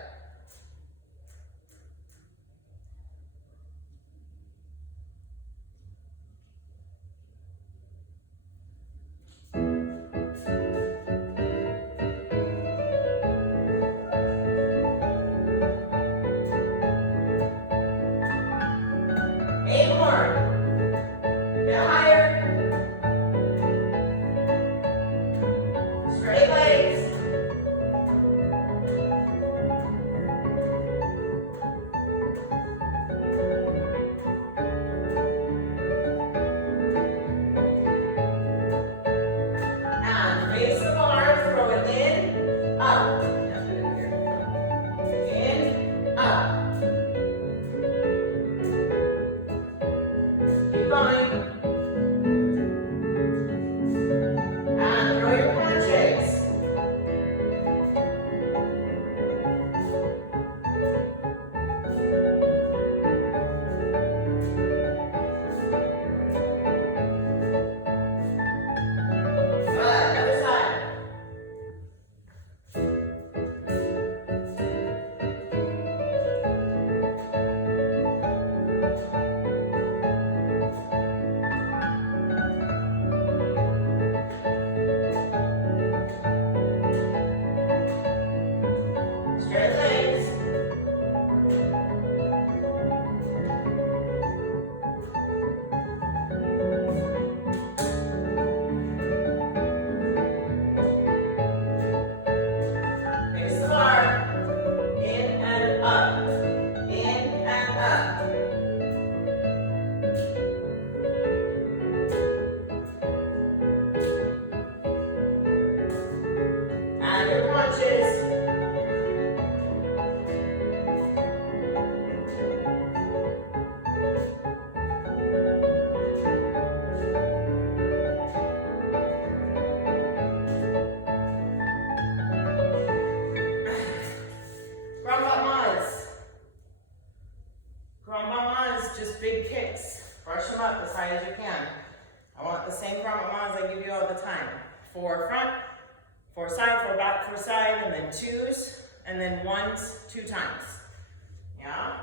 then once, 2 times. Yeah?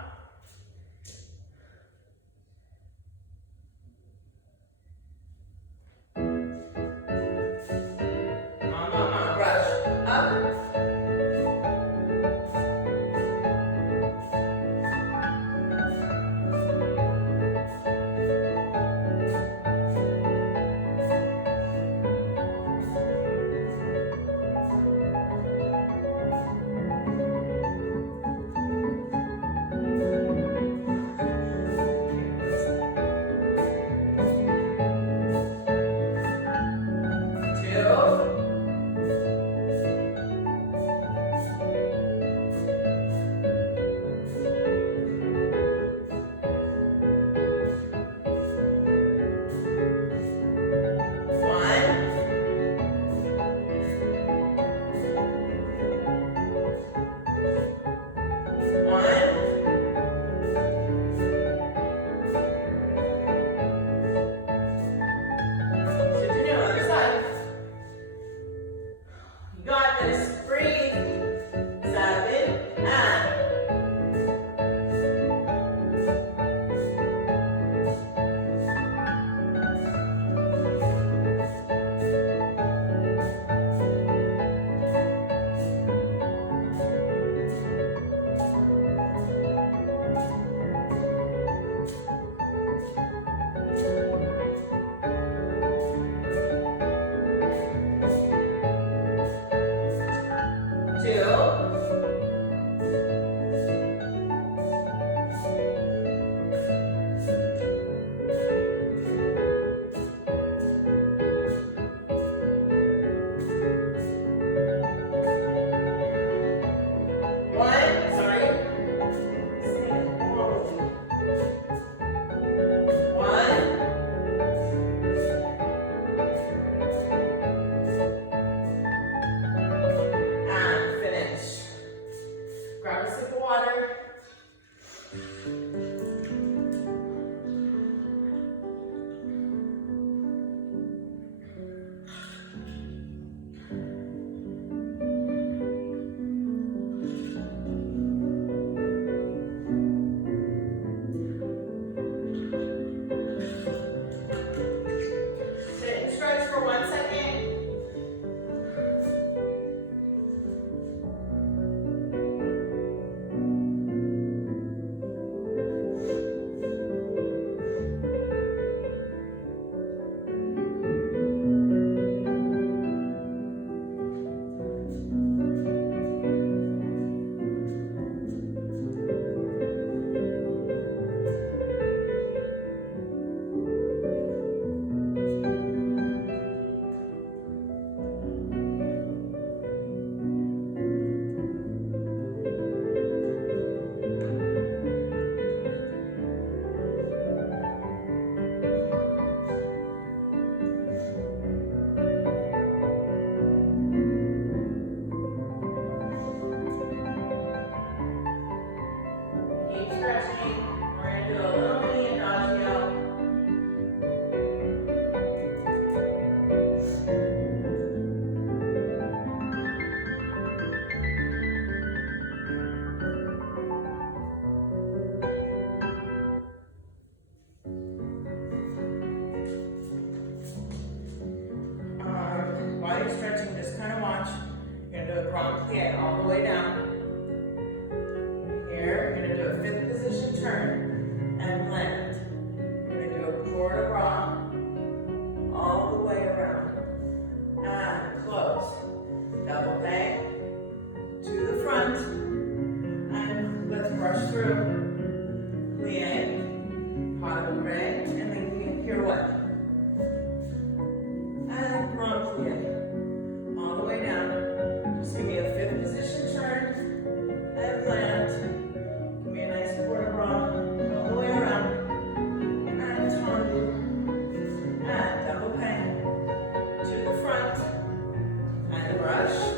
Brush.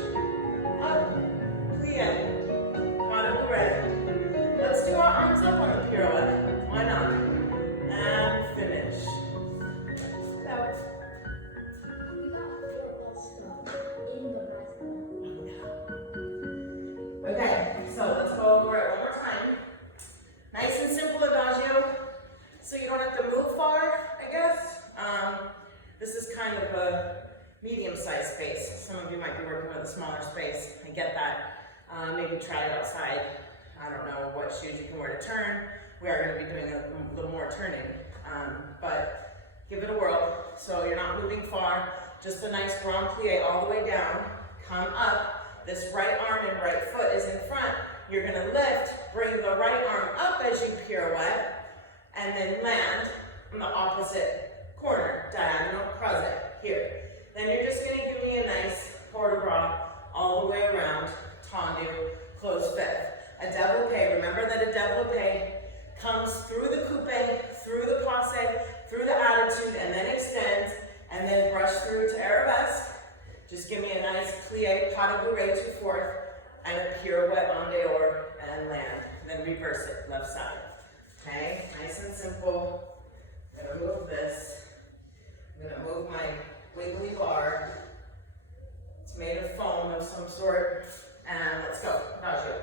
Up. So let's go over it one more time. Nice and simple adagio, so you don't have to move far, I guess. This is kind of a medium-sized space. Some of you might be working with a smaller space. I get that. Maybe try it outside. I don't know what shoes you can wear to turn. We are going to be doing a little more turning, but give it a whirl. So you're not moving far. Just a nice grand plie all the way down. Come up. This right arm and right foot is in front. You're going to lift, bring the right arm up as you pirouette, and then land on the opposite corner, diagonal croisette, here. Then you're just going to give me a nice port de bras all the way around, tendu, close fifth. A développé, remember that a développé comes through the coupe, through the passe, through the attitude, and then extends, and then brush through to arabesque. Just give me a nice plie, pas de bourrée to fourth, and a pirouette en dehors, and land. And then reverse it, left side. Okay, nice and simple. I'm gonna move this. I'm gonna move my wiggly bar. It's made of foam of some sort. And let's go, adagio.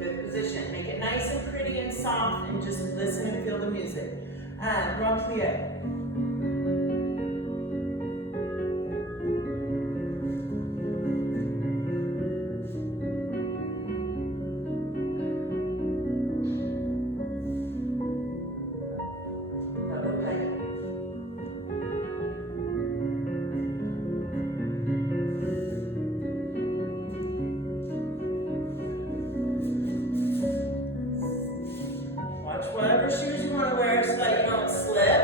Fifth position, make it nice and pretty and soft, and just listen and feel the music. And grand plie. Whatever shoes you want to wear so that you don't slip.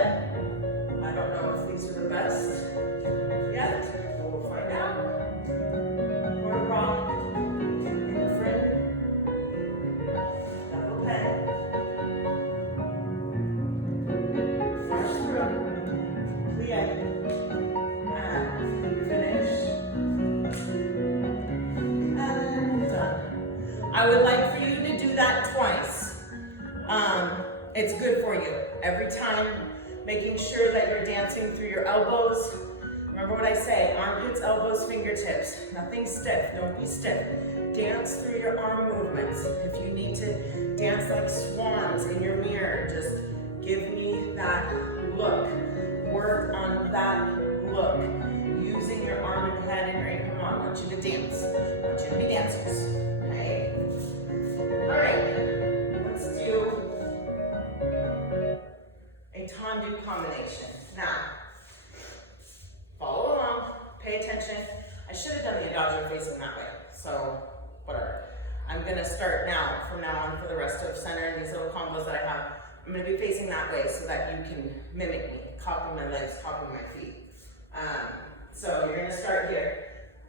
I don't know if these are the best yet. We'll find out. Port de bras, different. Double pen. March through. Plie. And finish. And done. I would like for you to do that twice. It's good for you. Every time, making sure that you're dancing through your elbows. Remember what I say, armpits, elbows, fingertips. Nothing stiff, don't be stiff. Dance through your arm movements. If you need to dance like swans in your mirror, just give me that look. Work on that look. Using your arm and head and your ankle. Come on, I want you to dance. I want you to be dancers, okay? All right, let's do a tendu combination. Now, follow along, pay attention. I should have done the adagio facing that way, so whatever. I'm gonna start now, from now on, for the rest of center and these little combos that I have. I'm gonna be facing that way so that you can mimic me, copy my legs, copy my feet. So you're gonna start here.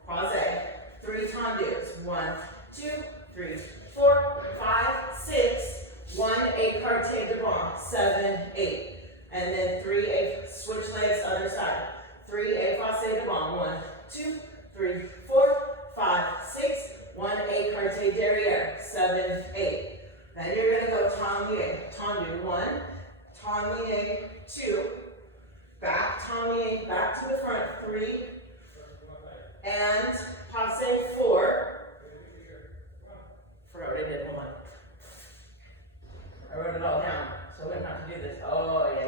Croisé, 3 tendus. 1, 2, 3, 4, 5, 6. 1 écarté devant, 7, 8. And then 3 switch legs, other side. 3 effacé devant, 1, 2, 3, 4, 5, 6. 1 écarté derrière, 7, 8. Then you're gonna go tendu 1, tendu 2, back tendu, back to the front 3, and passe 4. Forgot what I did, hold on. I wrote it all down, so I wouldn't have to do this. Oh, yeah.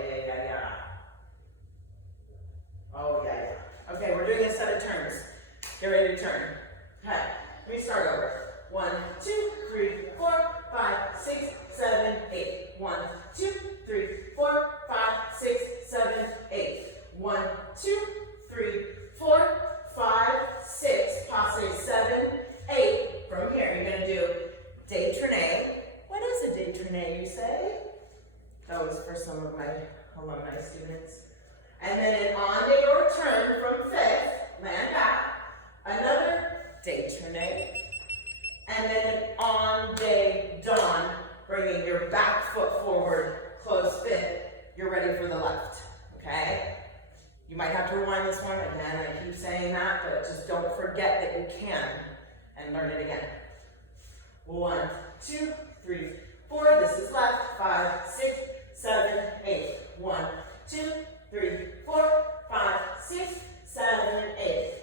Oh, yeah. Okay, we're doing a set of turns. Get ready to turn. Okay, let me start over. 1, 2, 3, 4, 5, 6, 7, 8. 1, 2, 3, 4, 5, 6, 7, 8. 1, 2, 3, 4, 5, 6. Passe 7, 8. From here, you're going to do détourné. What is a détourné, you say? That was for some of my alumni students. And then an en or turn from 5th, land back. Another détourné. And then an en don, bringing your back foot forward, close 5th. You're ready for the left, okay? You might have to rewind this one again. I keep saying that, but just don't forget that you can and learn it again. 1, 2, 3, 4. This is left. 5, 6, 7, 8. 1, 2, 3, 4, 5, 6, 7, 8.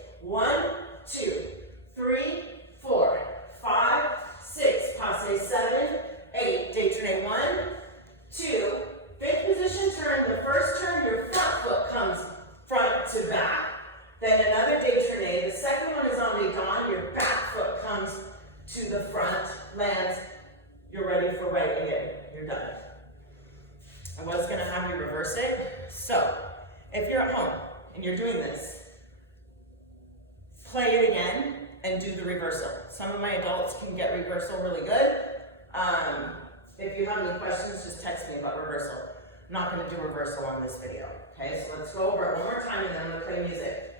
and do the reversal. Some of my adults can get reversal really good. If you have any questions, just text me about reversal. I'm not going to do reversal on this video. Okay, so let's go over it one more time and then I'm going to play music.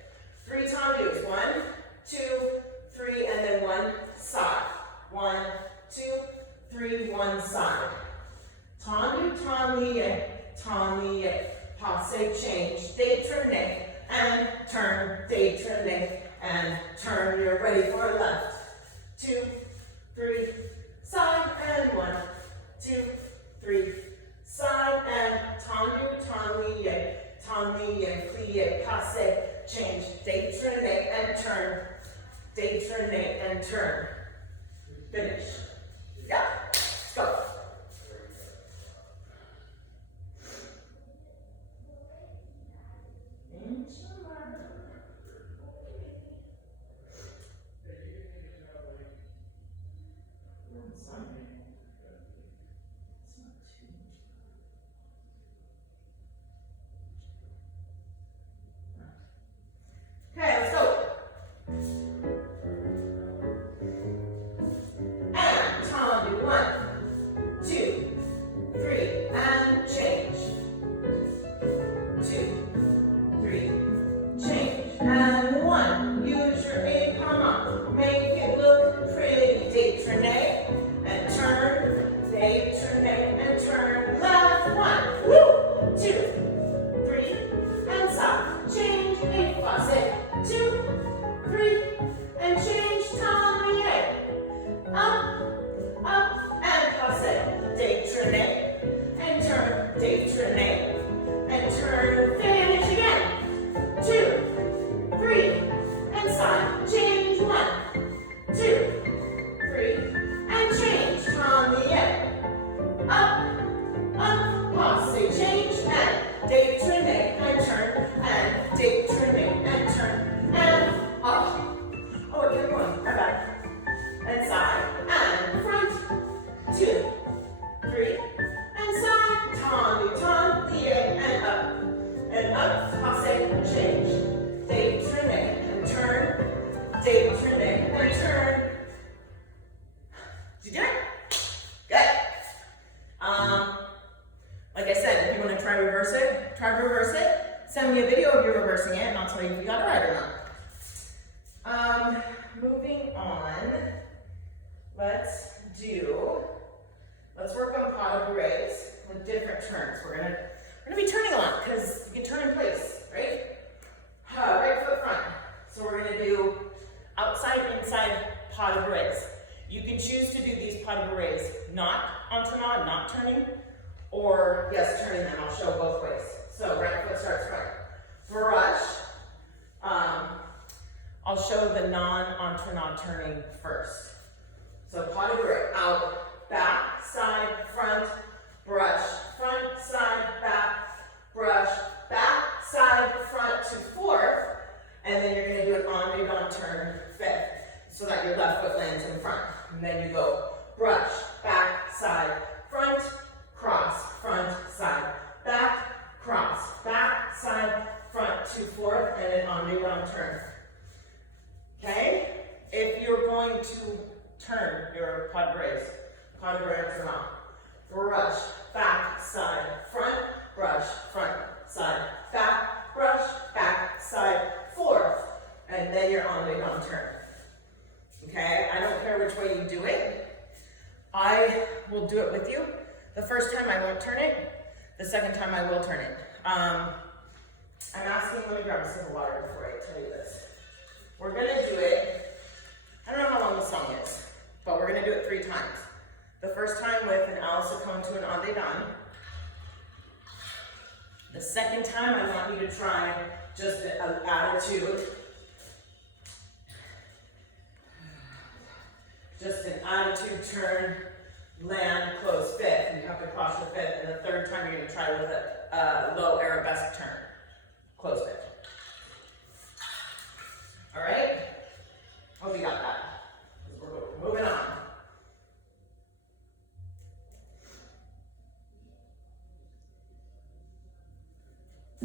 3 tendus. 1, 2, 3, and then 1 side. 1, 2, 3, 1 side. Tendu, tendu, passe, change, détourner, and turn, détourner, and turn. You're ready for left. 2, 3, side, and 1, 2, 3, side, and tendu, tendu, tendu, plie, passe, change, détourner, and turn, détourner, and turn. Finish. Yeah, let's go. Okay, let's go. And tendu, 1, 2, 3, and change. 2, 3, change. And 1, use your épalement. Make it look pretty. Détourner and turn. Détourner and turn. Left, 1, woo, 2, 3, and side. Change, et passe. 2, 3, and change, tendu, up, and passe, détourner, and turn, détourner, and turn, finish again, 2, 3, and side, change, 1, 2, 3, and change, tendu, up, passe, change, and détourner, and turn, and détourner, and turn, and up. Oh, you're going, back, and side, and front, 2, 3, and side, tendu, tendu, and up, passe, change, détourner, and turn, détourner, and turn. Did you do it? Good. Like I said, if you want to try to reverse it, send me a video of you reversing it, and I'll tell you if you got it right or not. Moving on, let's work on pas de bourrées with different turns. We're gonna be turning a lot because you can turn in place, right? Right foot front. So we're gonna do outside, inside pas de bourrées. You can choose to do these pas de bourrées not entonnoir, not turning, or yes, turning them. I'll show both ways. So right foot starts front. Brush. I'll show the non-entonnoir turning first. So pas de bourrée, out, back, side, front, brush, front, side, back, brush, back, side, front to fourth, and then you're going to do an on-and-on turn fifth, so that your left foot lands in front. And then you go brush, back, side, front, cross, front, side, back, cross, back, side, front to fourth, and an on-and-on turn. Okay? If you're going to turn your pas de bourrées or not, brush, back, side, front, brush, front, side, back, brush, back, side, fourth, and then you're on-and-on turn. Okay? I don't care which way you do it. I will do it with you. The first time I won't turn it. The second time I will turn it. I'm asking, let me grab a sip of water before I tell you this. We're going to do it, I don't know how long the song is, but we're going to do it 3 times. The first time with an Alice come to an on-and-on. The second time I want you to try just an attitude. Just an attitude turn, land, close fifth. And you have to cross your fifth. And the third time you're going to try with a low arabesque turn, close fifth. All right? Hope you got that. We're moving on.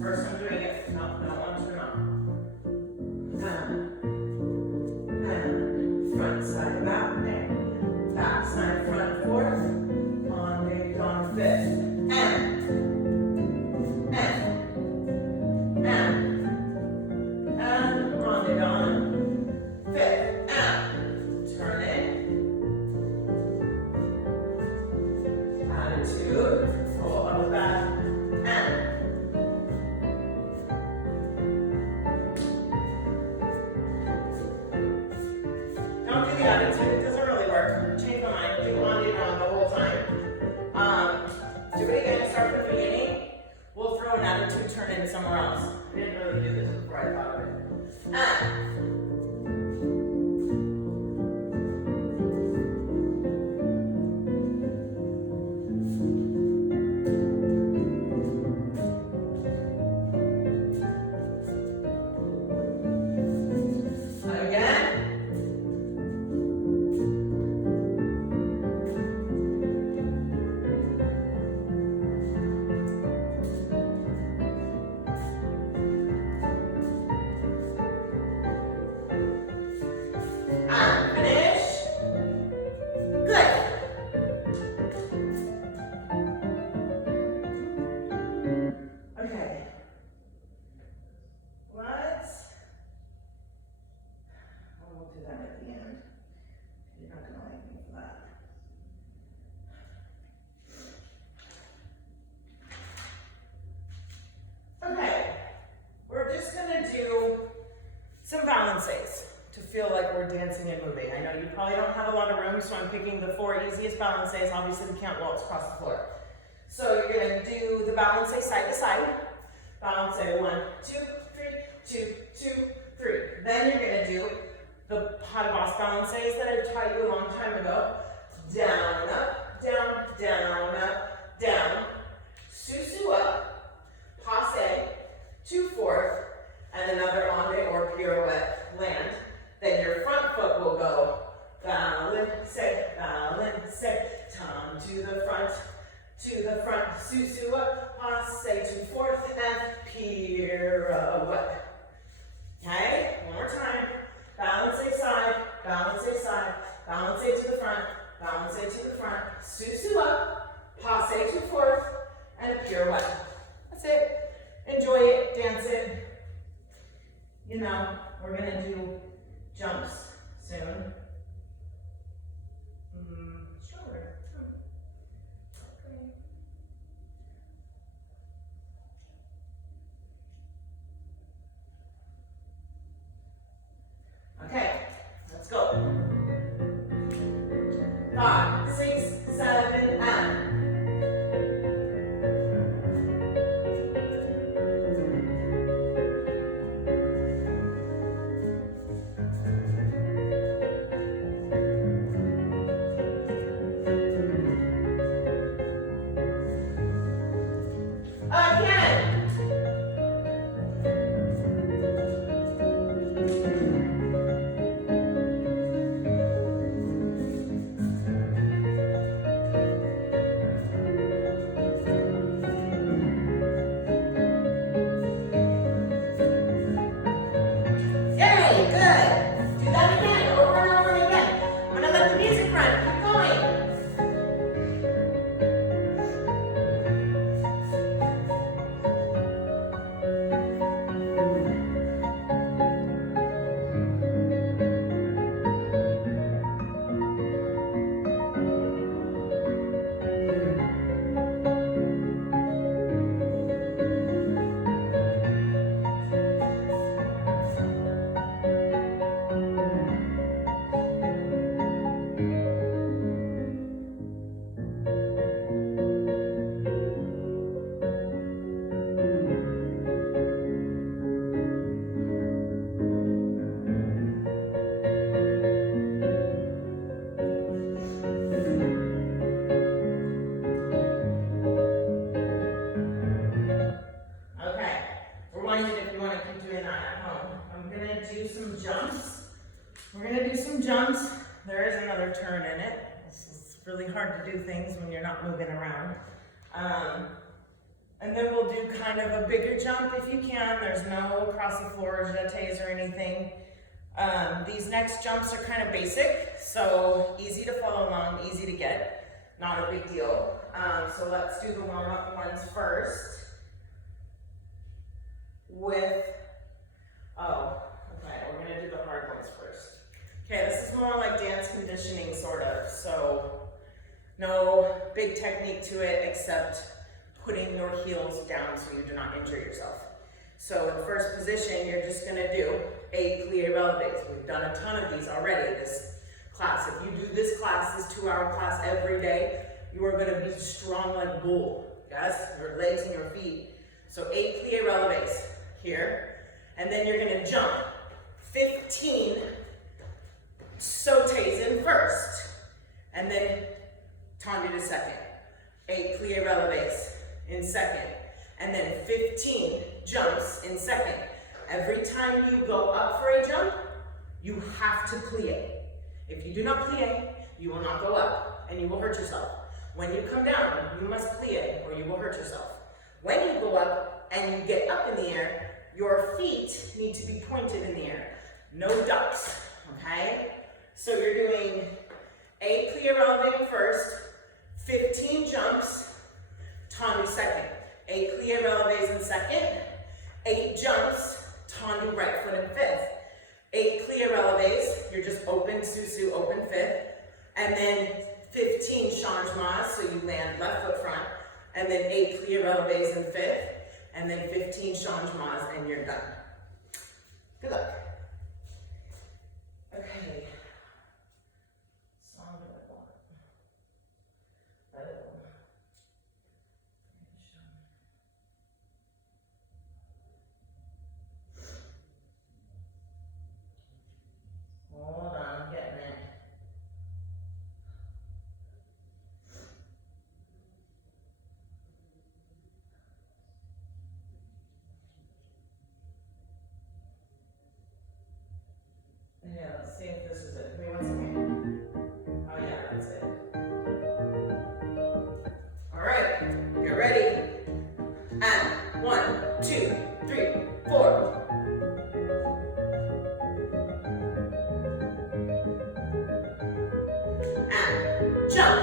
First I'm doing it, no, one, two, no. front side, back side, front, fourth, on, maybe on fifth, and rendezvous on fifth, turn it, attitude, pull on the back, don't do the attitude, it doesn't really work. Change my mind, do on the whole time. Do it again, start from the beginning. We'll throw an attitude turn in somewhere else. I didn't really do this before I thought of it. Some balances to feel like we're dancing and moving. I know you probably don't have a lot of room, so I'm picking the 4 easiest balances. Obviously, we can't waltz across the floor. So you're gonna do the balance side to side. Balance 1, 2, 3, 2, 2, 3. Then you're gonna do the pas de boss balances that I taught you a long time ago. Down, up, down, down, up, down. Susu up, passe, 2/4, and another onde or pirouette land. Then your front foot will go balance, tom to the front, susu up, passe, 2/4, and pirouette. Okay, one more time. Balance side, balance side, balance to the front, balance to the front, susu up, passe, 2/4, and a pirouette. That's it. Enjoy it, dance it. You know, we're gonna do jumps soon. Stroller. Okay, let's go. 5, 6, 7, and. Jumps. There is another turn in it. It's really hard to do things when you're not moving around. And then we'll do kind of a bigger jump if you can. There's no across the floor jetés or anything. These next jumps are kind of basic, so easy to follow along, easy to get, not a big deal. So let's do the warm-up ones first with, okay, we're gonna do the hard ones first. Okay, this is more like dance conditioning, sort of, so no big technique to it except putting your heels down so you do not injure yourself. So in first position, you're just gonna do 8 plie relevés. We've done a ton of these already this class. If you do this class, this 2-hour class every day, you are gonna be strong like bull. Yes, your legs and your feet. So 8 plie relevés here. And then you're gonna jump 15 sautés in first. And then tendu to second. 8 plie relevés in second. And then 15 jumps in second. Every time you go up for a jump, you have to plie. If you do not plie, you will not go up and you will hurt yourself. When you come down, you must plie or you will hurt yourself. When you go up and you get up in the air, your feet need to be pointed in the air. No ducks, okay? So you're doing 8 plie relevés first, 15 jumps, tendu second. 8 plie relevés in second, 8 jumps, tendu right foot in fifth. 8 plie relevés, you're just open susu, open fifth. And then 15 changements, so you land left foot front. And then 8 plie relevés in fifth. And then 15 changements, and you're done. Good luck. Okay. Hold on, I'm getting it. Yeah, let's see if this is it. Wait 1 second. Oh yeah, that's it. All right, get ready. And 1, 2, 3, 4. And jump.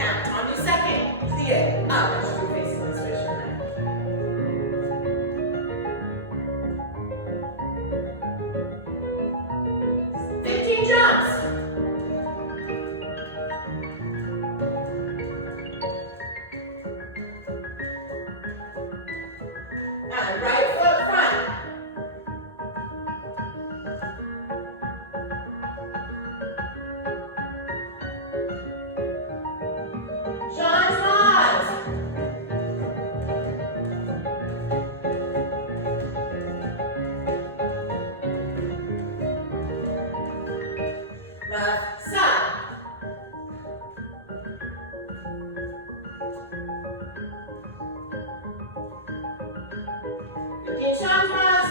And on your second, plie up. I should be facing this way, shouldn't I? Jumps. And right foot front. Changements. Left side. Changements.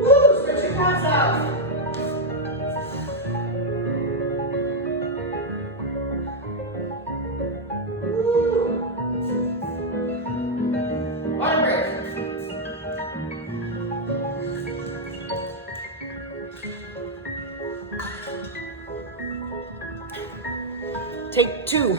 Woo, stretch your calves out. Woo. Water break. Take 2.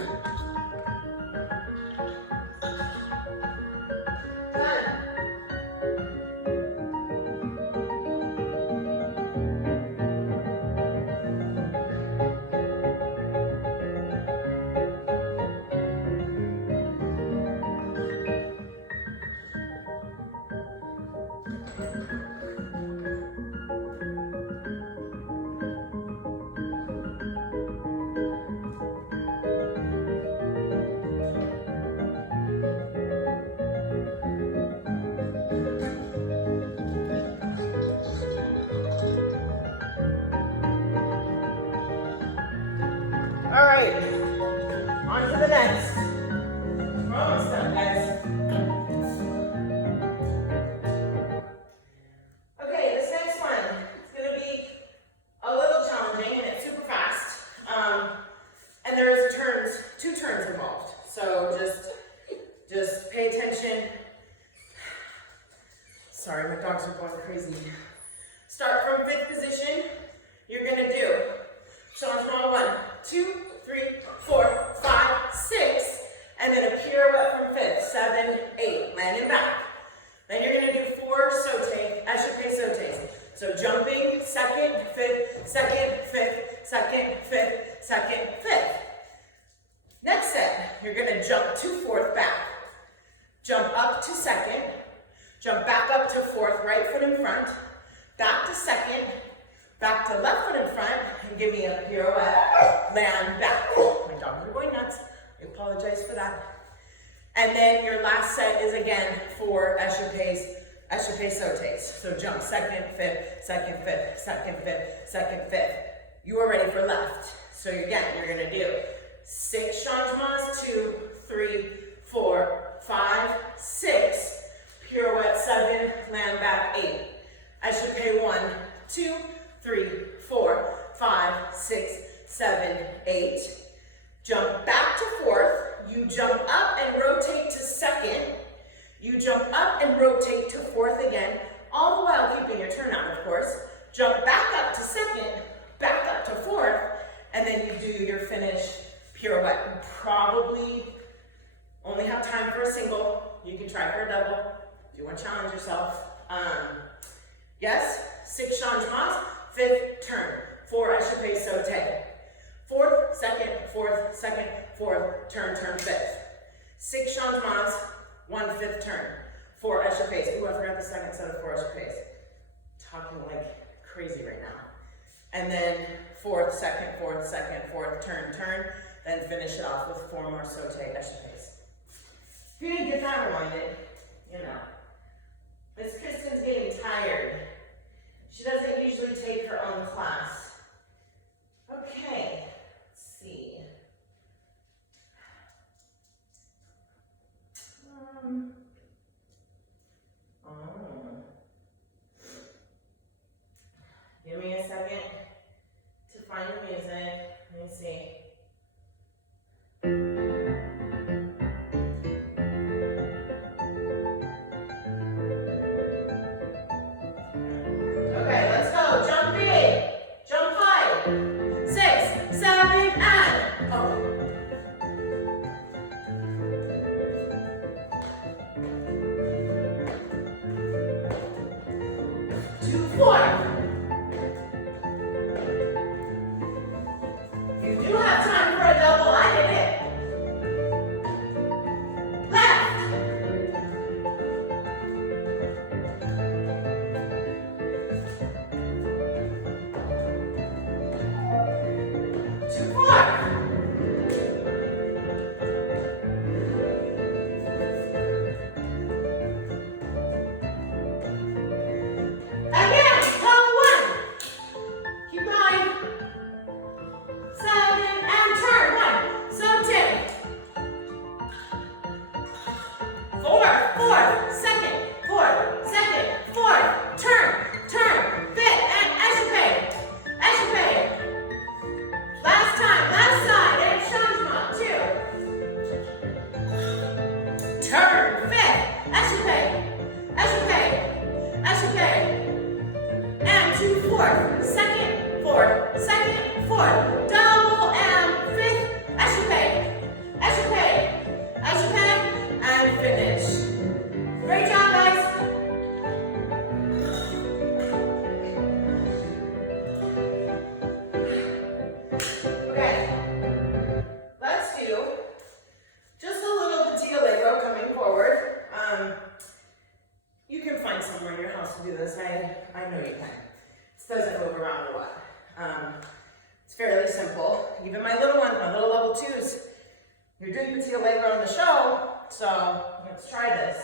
are going crazy. Start from fifth position. You're gonna do changement 1, 2, 3, 4, 5, 6, and then a pirouette from fifth, 7, 8, landing back. Then you're gonna do 4 sautés, échappé sautés. So jumping, second, fifth, second, fifth, second, fifth, second, fifth. Next set, you're gonna jump to fourth back. Jump up to second, jump back up to fourth, right foot in front, back to second, back to left foot in front, and give me a pirouette, land back. My dogs are going nuts, I apologize for that. And then your last set is again 4 échappés sautés. So jump second, fifth, second, fifth, second, fifth, second, fifth. You are ready for left. So again, you're gonna do 6 changements, 2, 3, 4, 5, 6, pirouette 7, land back 8. Échappé 1, 2, 3, 4, 5, 6, 7, 8. Jump back to fourth. You jump up and rotate to second. You jump up and rotate to fourth again, all the while keeping your turn out, of course. Jump back up to second, back up to fourth, and then you do your finish pirouette. You probably only have time for a single. You can try for a double if you want to challenge yourself. Yes, 6 changements, fifth turn, 4 échappés sautés. Fourth, second, fourth, turn, fifth. 6 changements, 1 fifth turn, 4 échappés. Ooh, I forgot the second set of 4 échappés. Talking like crazy right now. And then fourth, second, fourth, turn, then finish it off with 4 more sauté échappés. If you didn't get that reminded, you know, Miss Kristen's getting tired. She doesn't usually take her own class. Okay, let's see. Give me a second to find the music. Let me see. Okay, let's go. Jump big. Jump high. 6, 7, and oh. 2, 4. You do have time for a double. I did it. Left. 2, 4. Again, double 1. Keep going. 7 and turn. 1. Sauté. 4, second, fourth, turn, fifth, and échappé. Last time, last side, and changement 2. Turn, fifth, échappé, and to fourth, second, fourth, double and fifth, échappé, and finish. Great job, guys. Okay, let's do just a little petit allegro coming forward. You can find somewhere in your house to do this. I know you can. This doesn't move around a lot. It's fairly simple. Even my little ones, my little level 2s, you're doing petit allegro on the show, so let's try this.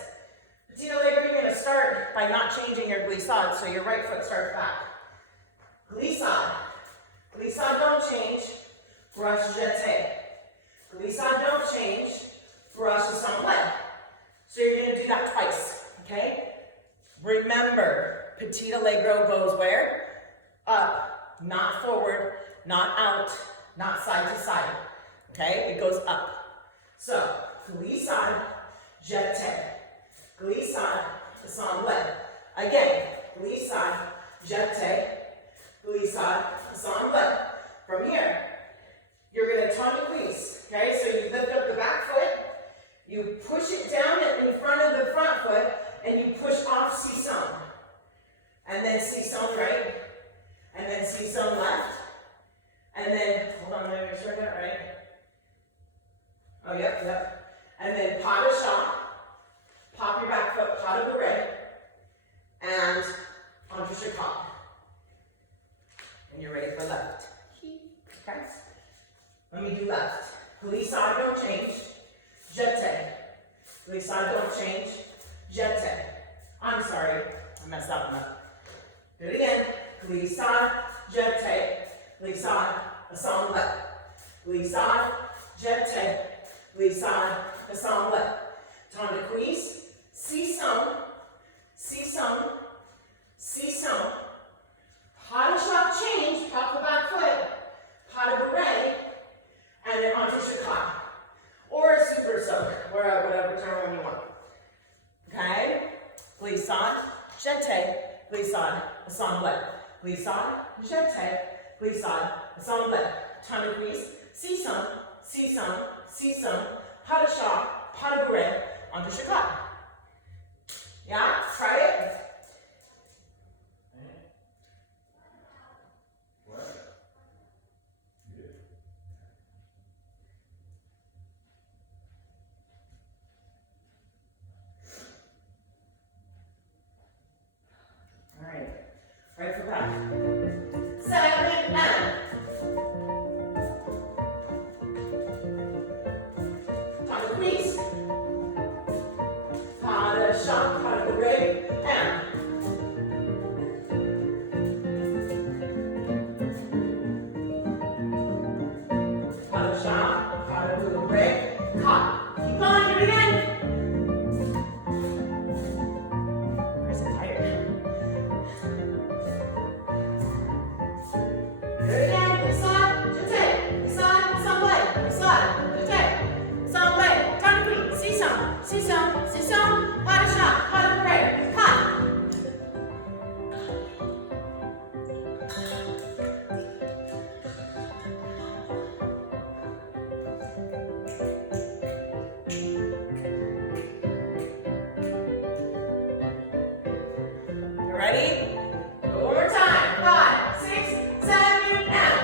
Petit allegro, you're going to start by not changing your glissade, so your right foot starts back. Glissade. Glissade don't change. Brush jeté. Glissade don't change. Brush assemblé. So you're going to do that twice, okay? Remember, petit allegro goes where? Up, not forward, not out, not side to side, okay? It goes up. So, glissade, jeté. Glissade, assemblé. Again, glissade, jeté, glissade, ensemble. From here, you're going to tend to cuisse, okay? So you lift up the back foot, you push it down in front of the front foot, and you push off sisson. And then sisson right, and then sisson left, and then, hold on, let me make sure I got it right. Oh, yep. And then pas de chat, pop your back foot, pas de bourrée, and entrechat. And you're ready for left. Okay? Let me do left. Glissade, don't change. Jeté. Glissade, don't change. Jeté. I'm sorry, I messed that one up. Do it again. Glissade, jeté, glissade, ensemble. Glissade, jeté, glissade, ensemble. Temps de cuisse, sisson, sisson, sisson. Pas de chat change, pop the back foot, pas de bourrée, and then entrechat. Or a super soak, whatever term you want. Okay? Glissade, jeté, glissade, ensemble. Glissade, jeté, glissade, ensemble. Temps de cuisse, sisson, sisson, sisson, pas de chat, pas de bourrée, entrechat. Yeah? Try it. Right foot back. 7 and. Pas de cuisse. Pas de chat, pas de bourrée, and. Pas de chat, pas de bourrée, cut. Keep going, do it again. Ready? Go one more time. 5, 6, 7, now.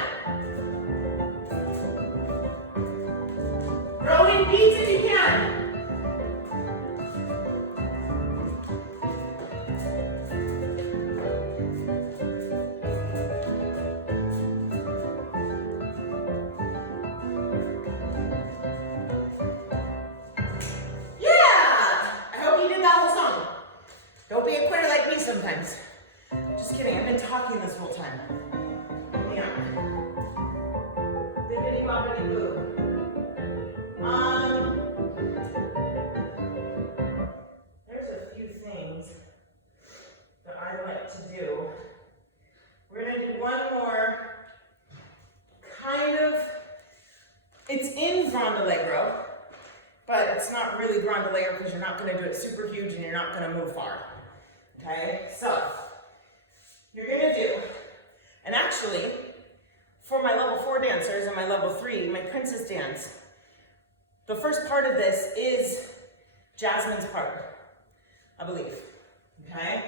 Throw in beats if you can. Don't be a quitter like me sometimes. Just kidding, I've been talking this whole time. Yeah. Bippity boppity boo. There's a few things that I like to do. We're gonna do one more kind of, it's in Grand Allegro, but it's not really Grand Allegro because you're not gonna do it super huge and you're not gonna move far. Okay, so you're gonna do, and actually, for my level 4 dancers and my level 3, my princess dance, the first part of this is Jasmine's part, I believe. Okay,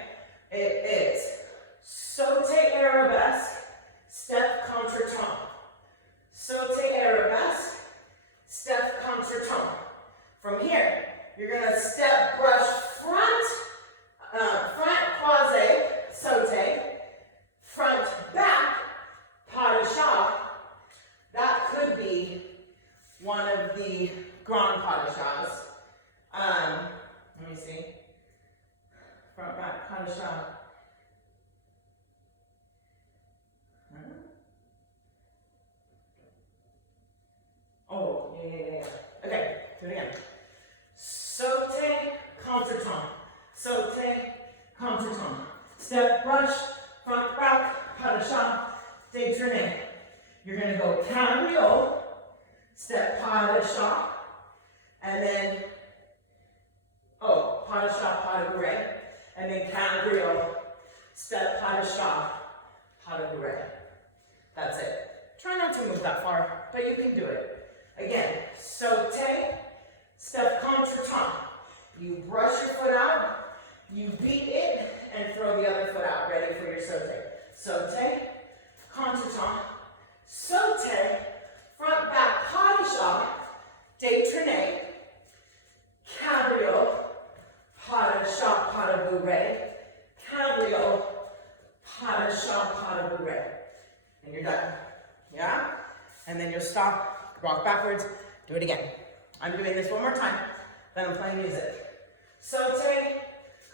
it is sauté arabesque, step contretemps. Sauté arabesque, step contretemps. From here, you're gonna step brush front. Front croisé, sauté, front back, pas de chat. That could be one of the grand pas de chats. Let me see. Front back, pas de chat. Oh, yeah. Okay, do it again. Sauté, contretemps. Sauté, contretemps. Step, brush, front, back, pas de chat, détourné. You're going to go cabriole, step, pas de chat, and then, pas de chat, pas de bourrée, and then cabriole, step, pas de chat, pas de bourrée. That's it. Try not to move that far, but you can do it. Again, sauté, step contretemps. You brush your foot out, you beat it, and throw the other foot out, ready for your sauté. Sauté, contretemps, sauté, front back pas de chat, détourné, cabriole, pas de chat, pas de bourrée, cabriole, pas de chat, pas de bourrée. And you're done. Yeah? And then you'll stop, rock backwards, do it again. I'm doing this one more time, then I'm playing music. Sauté,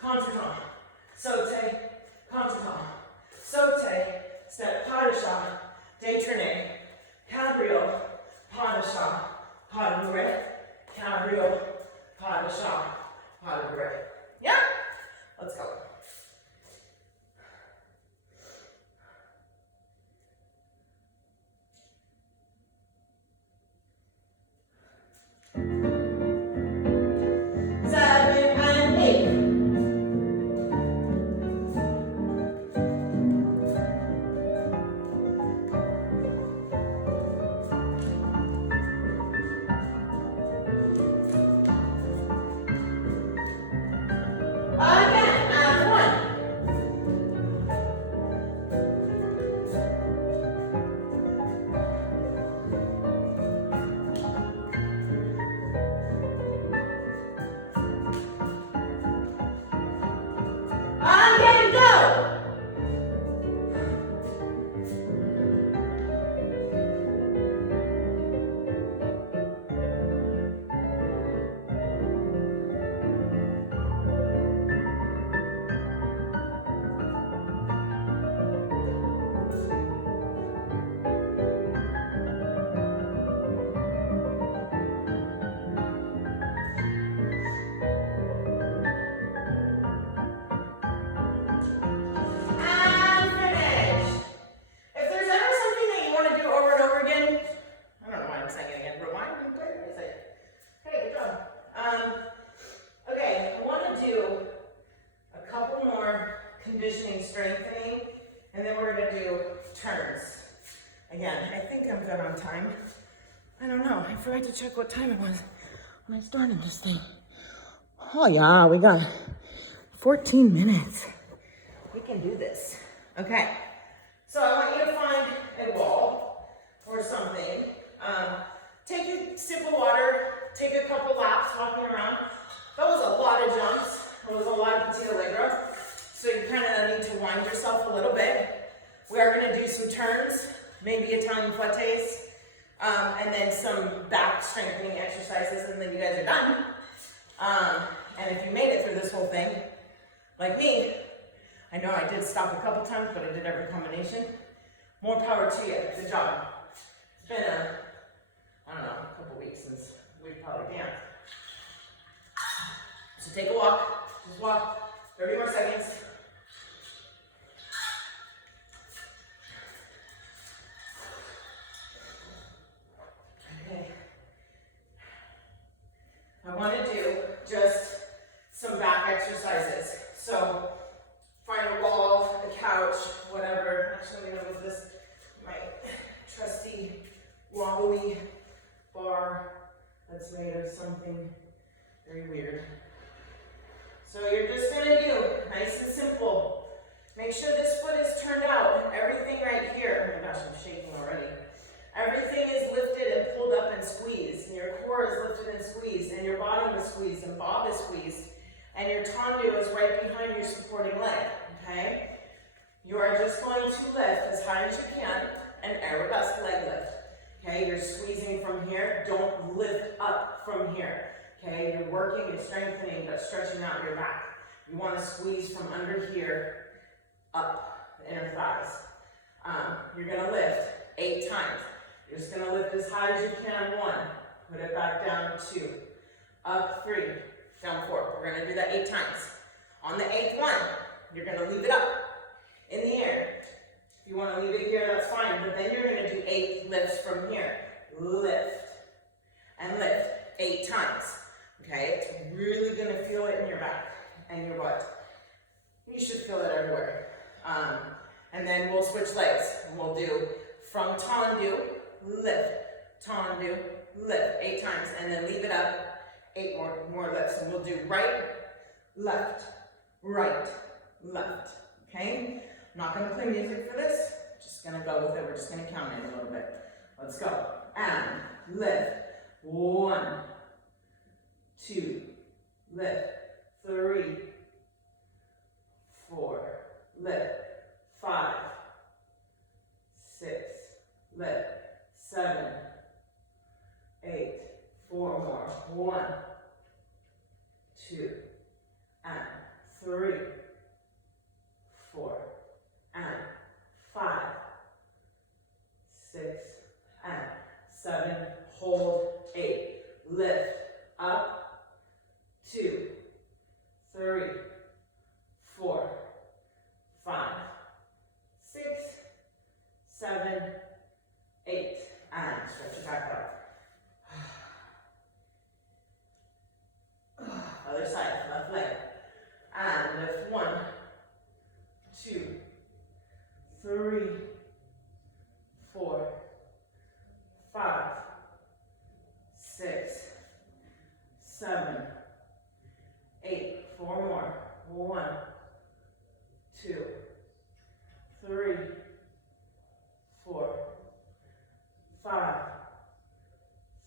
contretemps. Sauté, contretemps. Sauté, step, pas de chat, détourné, cabriole, pas de chat, pas de bourrée, cabriole, pas de chat, pas de bourrée. Yeah? Let's go. Strengthening, and then we're going to do turns. Again, I think I'm good on time. I don't know. I forgot to check what time it was when I started this thing. Oh yeah, we got 14 minutes. We can do this. Okay, so I want you to find a wall or something. Take a sip of water, take a couple laps walking around. That was a lot of jumps. That was a lot of petit allegro. So you kind of need to wind yourself a little bit. We are going to do some turns, maybe Italian flettes, and then some back strengthening exercises, and then you guys are done. And if you made it through this whole thing, like me, I know I did stop a couple times, but I did every combination. More power to you. Good job. It's been I don't know, a couple weeks since we've probably danced. So take a walk. Just walk. 30 more seconds. Okay. I want to do just some back exercises. So find a wall, a couch, whatever. Actually, I'm going to move this, my trusty wobbly bar that's made of something very weird. So you're just going to do nice and simple. Make sure this foot is turned out. Everything right here, oh my gosh, I'm shaking already. Everything is lifted and pulled up and squeezed. And your core is lifted and squeezed. And your bottom is squeezed and bob is squeezed. And your tendu is right behind your supporting leg. Okay? You are just going to lift as high as you can. An arabesque leg lift. Okay? You're squeezing from here. Don't lift up from here. Okay, you're working, you're strengthening, but stretching out your back. You want to squeeze from under here up the inner thighs. You're going to lift 8 times. You're just going to lift as high as you can. 1. Put it back down. 2. Up. 3. Down. 4. We're going to do that 8 times. On the 8th one, you're going to leave it up in the air. If you want to leave it here, that's fine. But then you're going to do 8 lifts from here. Lift and lift 8 times. Okay, it's really going to feel it in your back and your butt. You should feel it everywhere. And then we'll switch legs. And we'll do from tendu, lift, tendu, lift, 8 times, and then leave it up, 8 more lifts. And we'll do right, left, okay? I'm not gonna play music for this, just gonna go with it. We're just gonna count it a little bit. Let's go. And lift, 1, 2, lift, 3, 4, lift, 5, 6, lift, 7, 8, 4 more, 1, 2, and 3, 4, and 5, 6, and 7, hold, 8, lift, up, 2, 3, 4, 5, 6, 7, 8, and stretch it back up. Other side, left leg, and lift, 1, 2, 3, 4, 5, 6, 7, 8, 4 more, 1, 2, 3, 4, 5,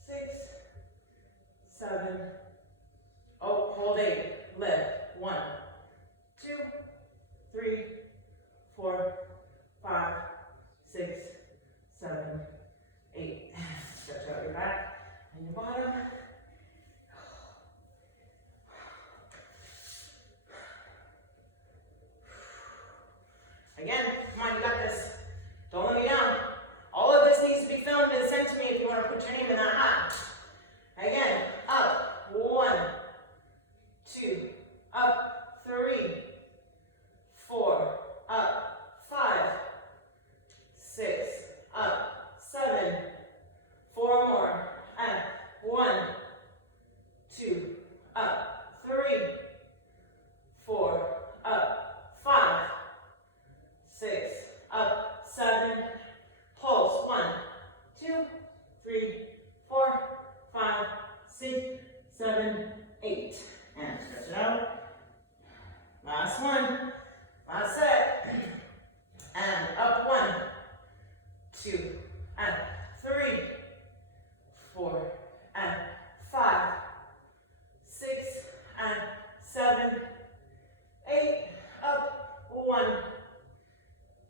6, 7, oh, hold 8, lift, 1, 2, 3, 4, 5, 6, 7, 8, stretch out your back and your bottom. Again, come on, you got this. Don't let me down. All of this needs to be filmed and sent to me if you want to put your name in that hat. Again, up, 1, 2, up, 3, 4, up, 5, 6, up, 7, 4 more, and 1, 2, up, 3, 4, up, 5, 6, up, 7, pulse, 1, 2, 3, 4, 5, 6, 7, 8, and stretch it out. Last one, last set, and up, 1, 2, and 3, 4, and 5, 6, and 7, 8, up, 1,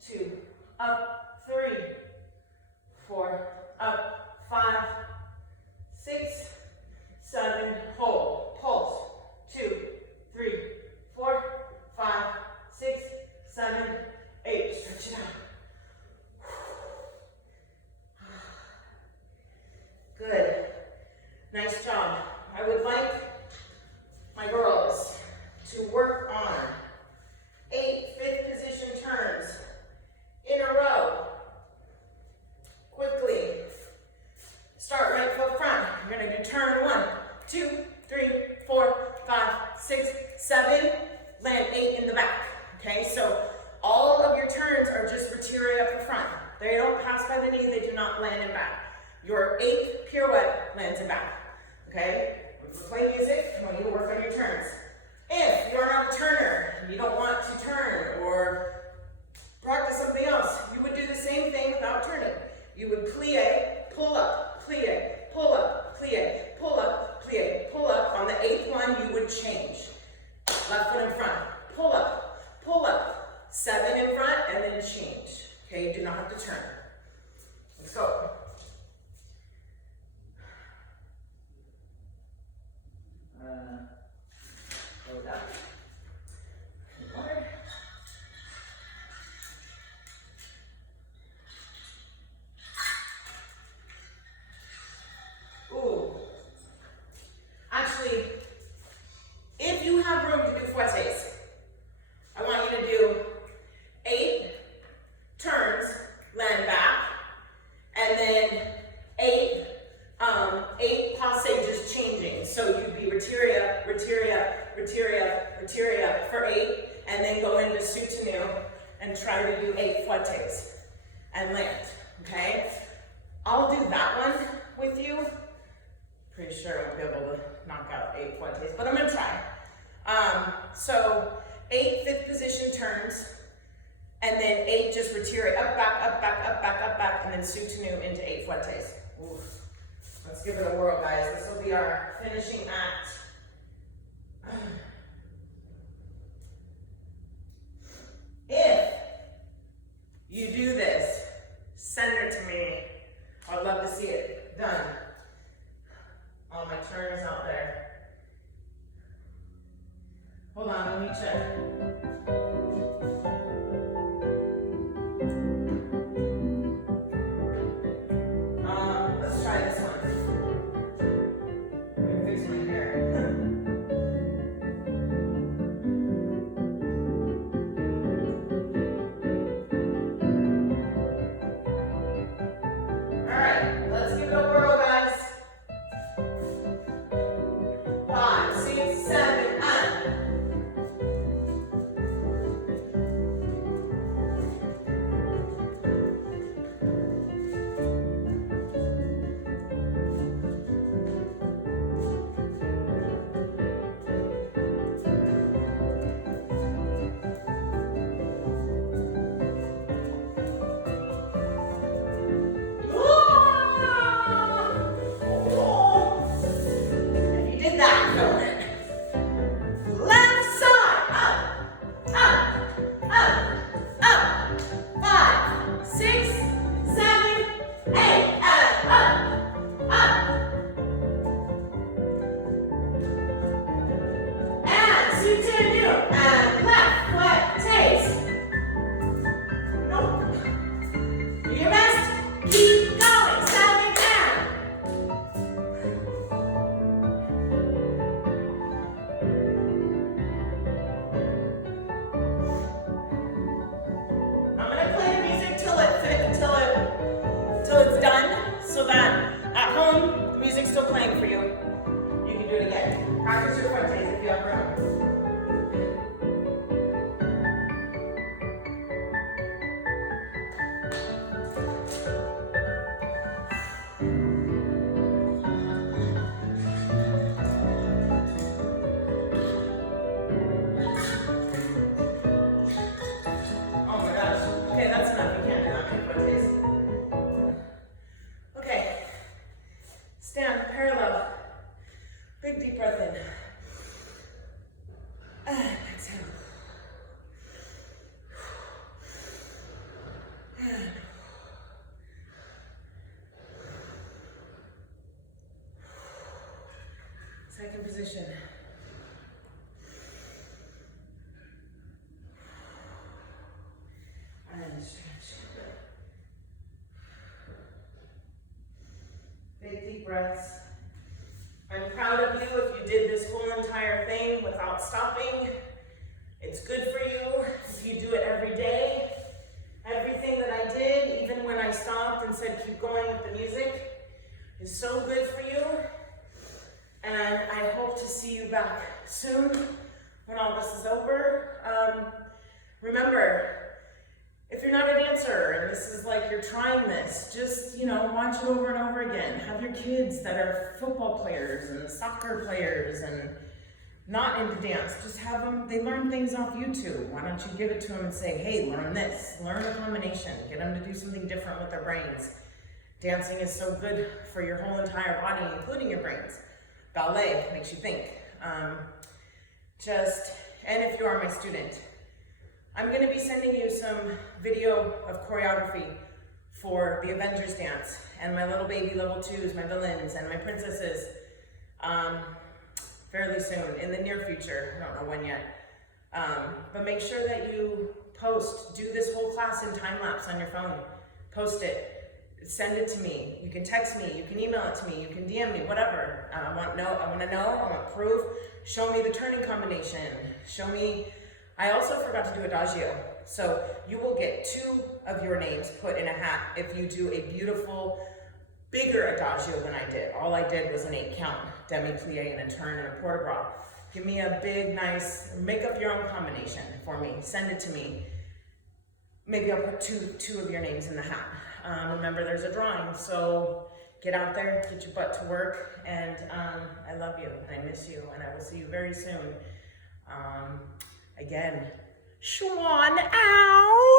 2, up, 3, 4, up, 5, 6, 7, hold, pulse, 2, 3, 4, 5, 6, 7, 8, stretch it out. Good, nice job. I would like my girls to work on 8 fifth position turns in a row. Quickly. Start right foot front. You're going to do turn 1, 2, 3, 4, 5, 6, 7. Land 8 in the back. Okay, so all of your turns are just rotated up the front. They don't pass by the knee. They do not land in back. Your 8th pirouette lands in back. Okay, if we're playing music, I want you to work on your turns. If you're not a turner and you don't want to turn or practice something else, you would do the same thing without turning. You would plie, pull up, plie, pull up, plie, pull up, plie, pull up. On the 8th one, you would change. Left foot in front, pull up, 7 in front, and then change. Okay, you do not have to turn. Let's go. Go down. Water. Ooh. Actually, if you have room to do fouettes, I want you to do 8 turns, land back, and then try to do 8 fouettes and land, okay? I'll do that one with you. Pretty sure I won't be able to knock out 8 fouettes, but I'm gonna try. So 8 fifth position turns, and then 8 just retire up, back, up, back, up, back, up, back, and then soutenu into 8 fouettes. Oof. Let's give it a whirl, guys. This will be our finishing act. If you do this, send it to me. I'd love to see it done. All my turners out there. Hold on, let me check. Let's try this one. Let me fix my hair. All right, let's give it a whirl, guys. 5, 6, 7, up. Still playing for you. You can do it again. Practice your fouettes if you have room. Oh my gosh. Okay, that's enough. You can't do that many fouettes. Stand parallel. Big deep breath in. And exhale. And second position. And stretch. Big deep breaths. I'm proud of you if you did this whole entire thing without stopping. It's good for you if you do it every day. Everything that I did, even when I stopped and said keep going with the music, is so good for you. And I hope to see you back soon when all this is over. Remember, if you're not a dancer and this is like you're trying this, just, watch it over and over again. Have your kids that are football players and soccer players and not into dance, just have them, they learn things off YouTube. Why don't you give it to them and say, hey, learn this, learn a combination, get them to do something different with their brains. Dancing is so good for your whole entire body, including your brains. Ballet makes you think. And if you are my student, I'm going to be sending you some video of choreography for the Avengers dance and my little baby level 2s, my villains, and my princesses fairly soon, in the near future. I don't know when yet. But make sure that you do this whole class in time lapse on your phone. Post it, send it to me. You can text me, you can email it to me, you can DM me, whatever. I want proof. Show me the turning combination. Show me. I also forgot to do adagio. So you will get 2 of your names put in a hat if you do a beautiful, bigger adagio than I did. All I did was an 8 count, demi-plie and a turn and a port de bras. Give me a big, nice, make up your own combination for me. Send it to me. maybe I'll put two of your names in the hat. Remember, there's a drawing, so get out there, get your butt to work, and I love you, and I miss you, and I will see you very soon. Again, Schwan out!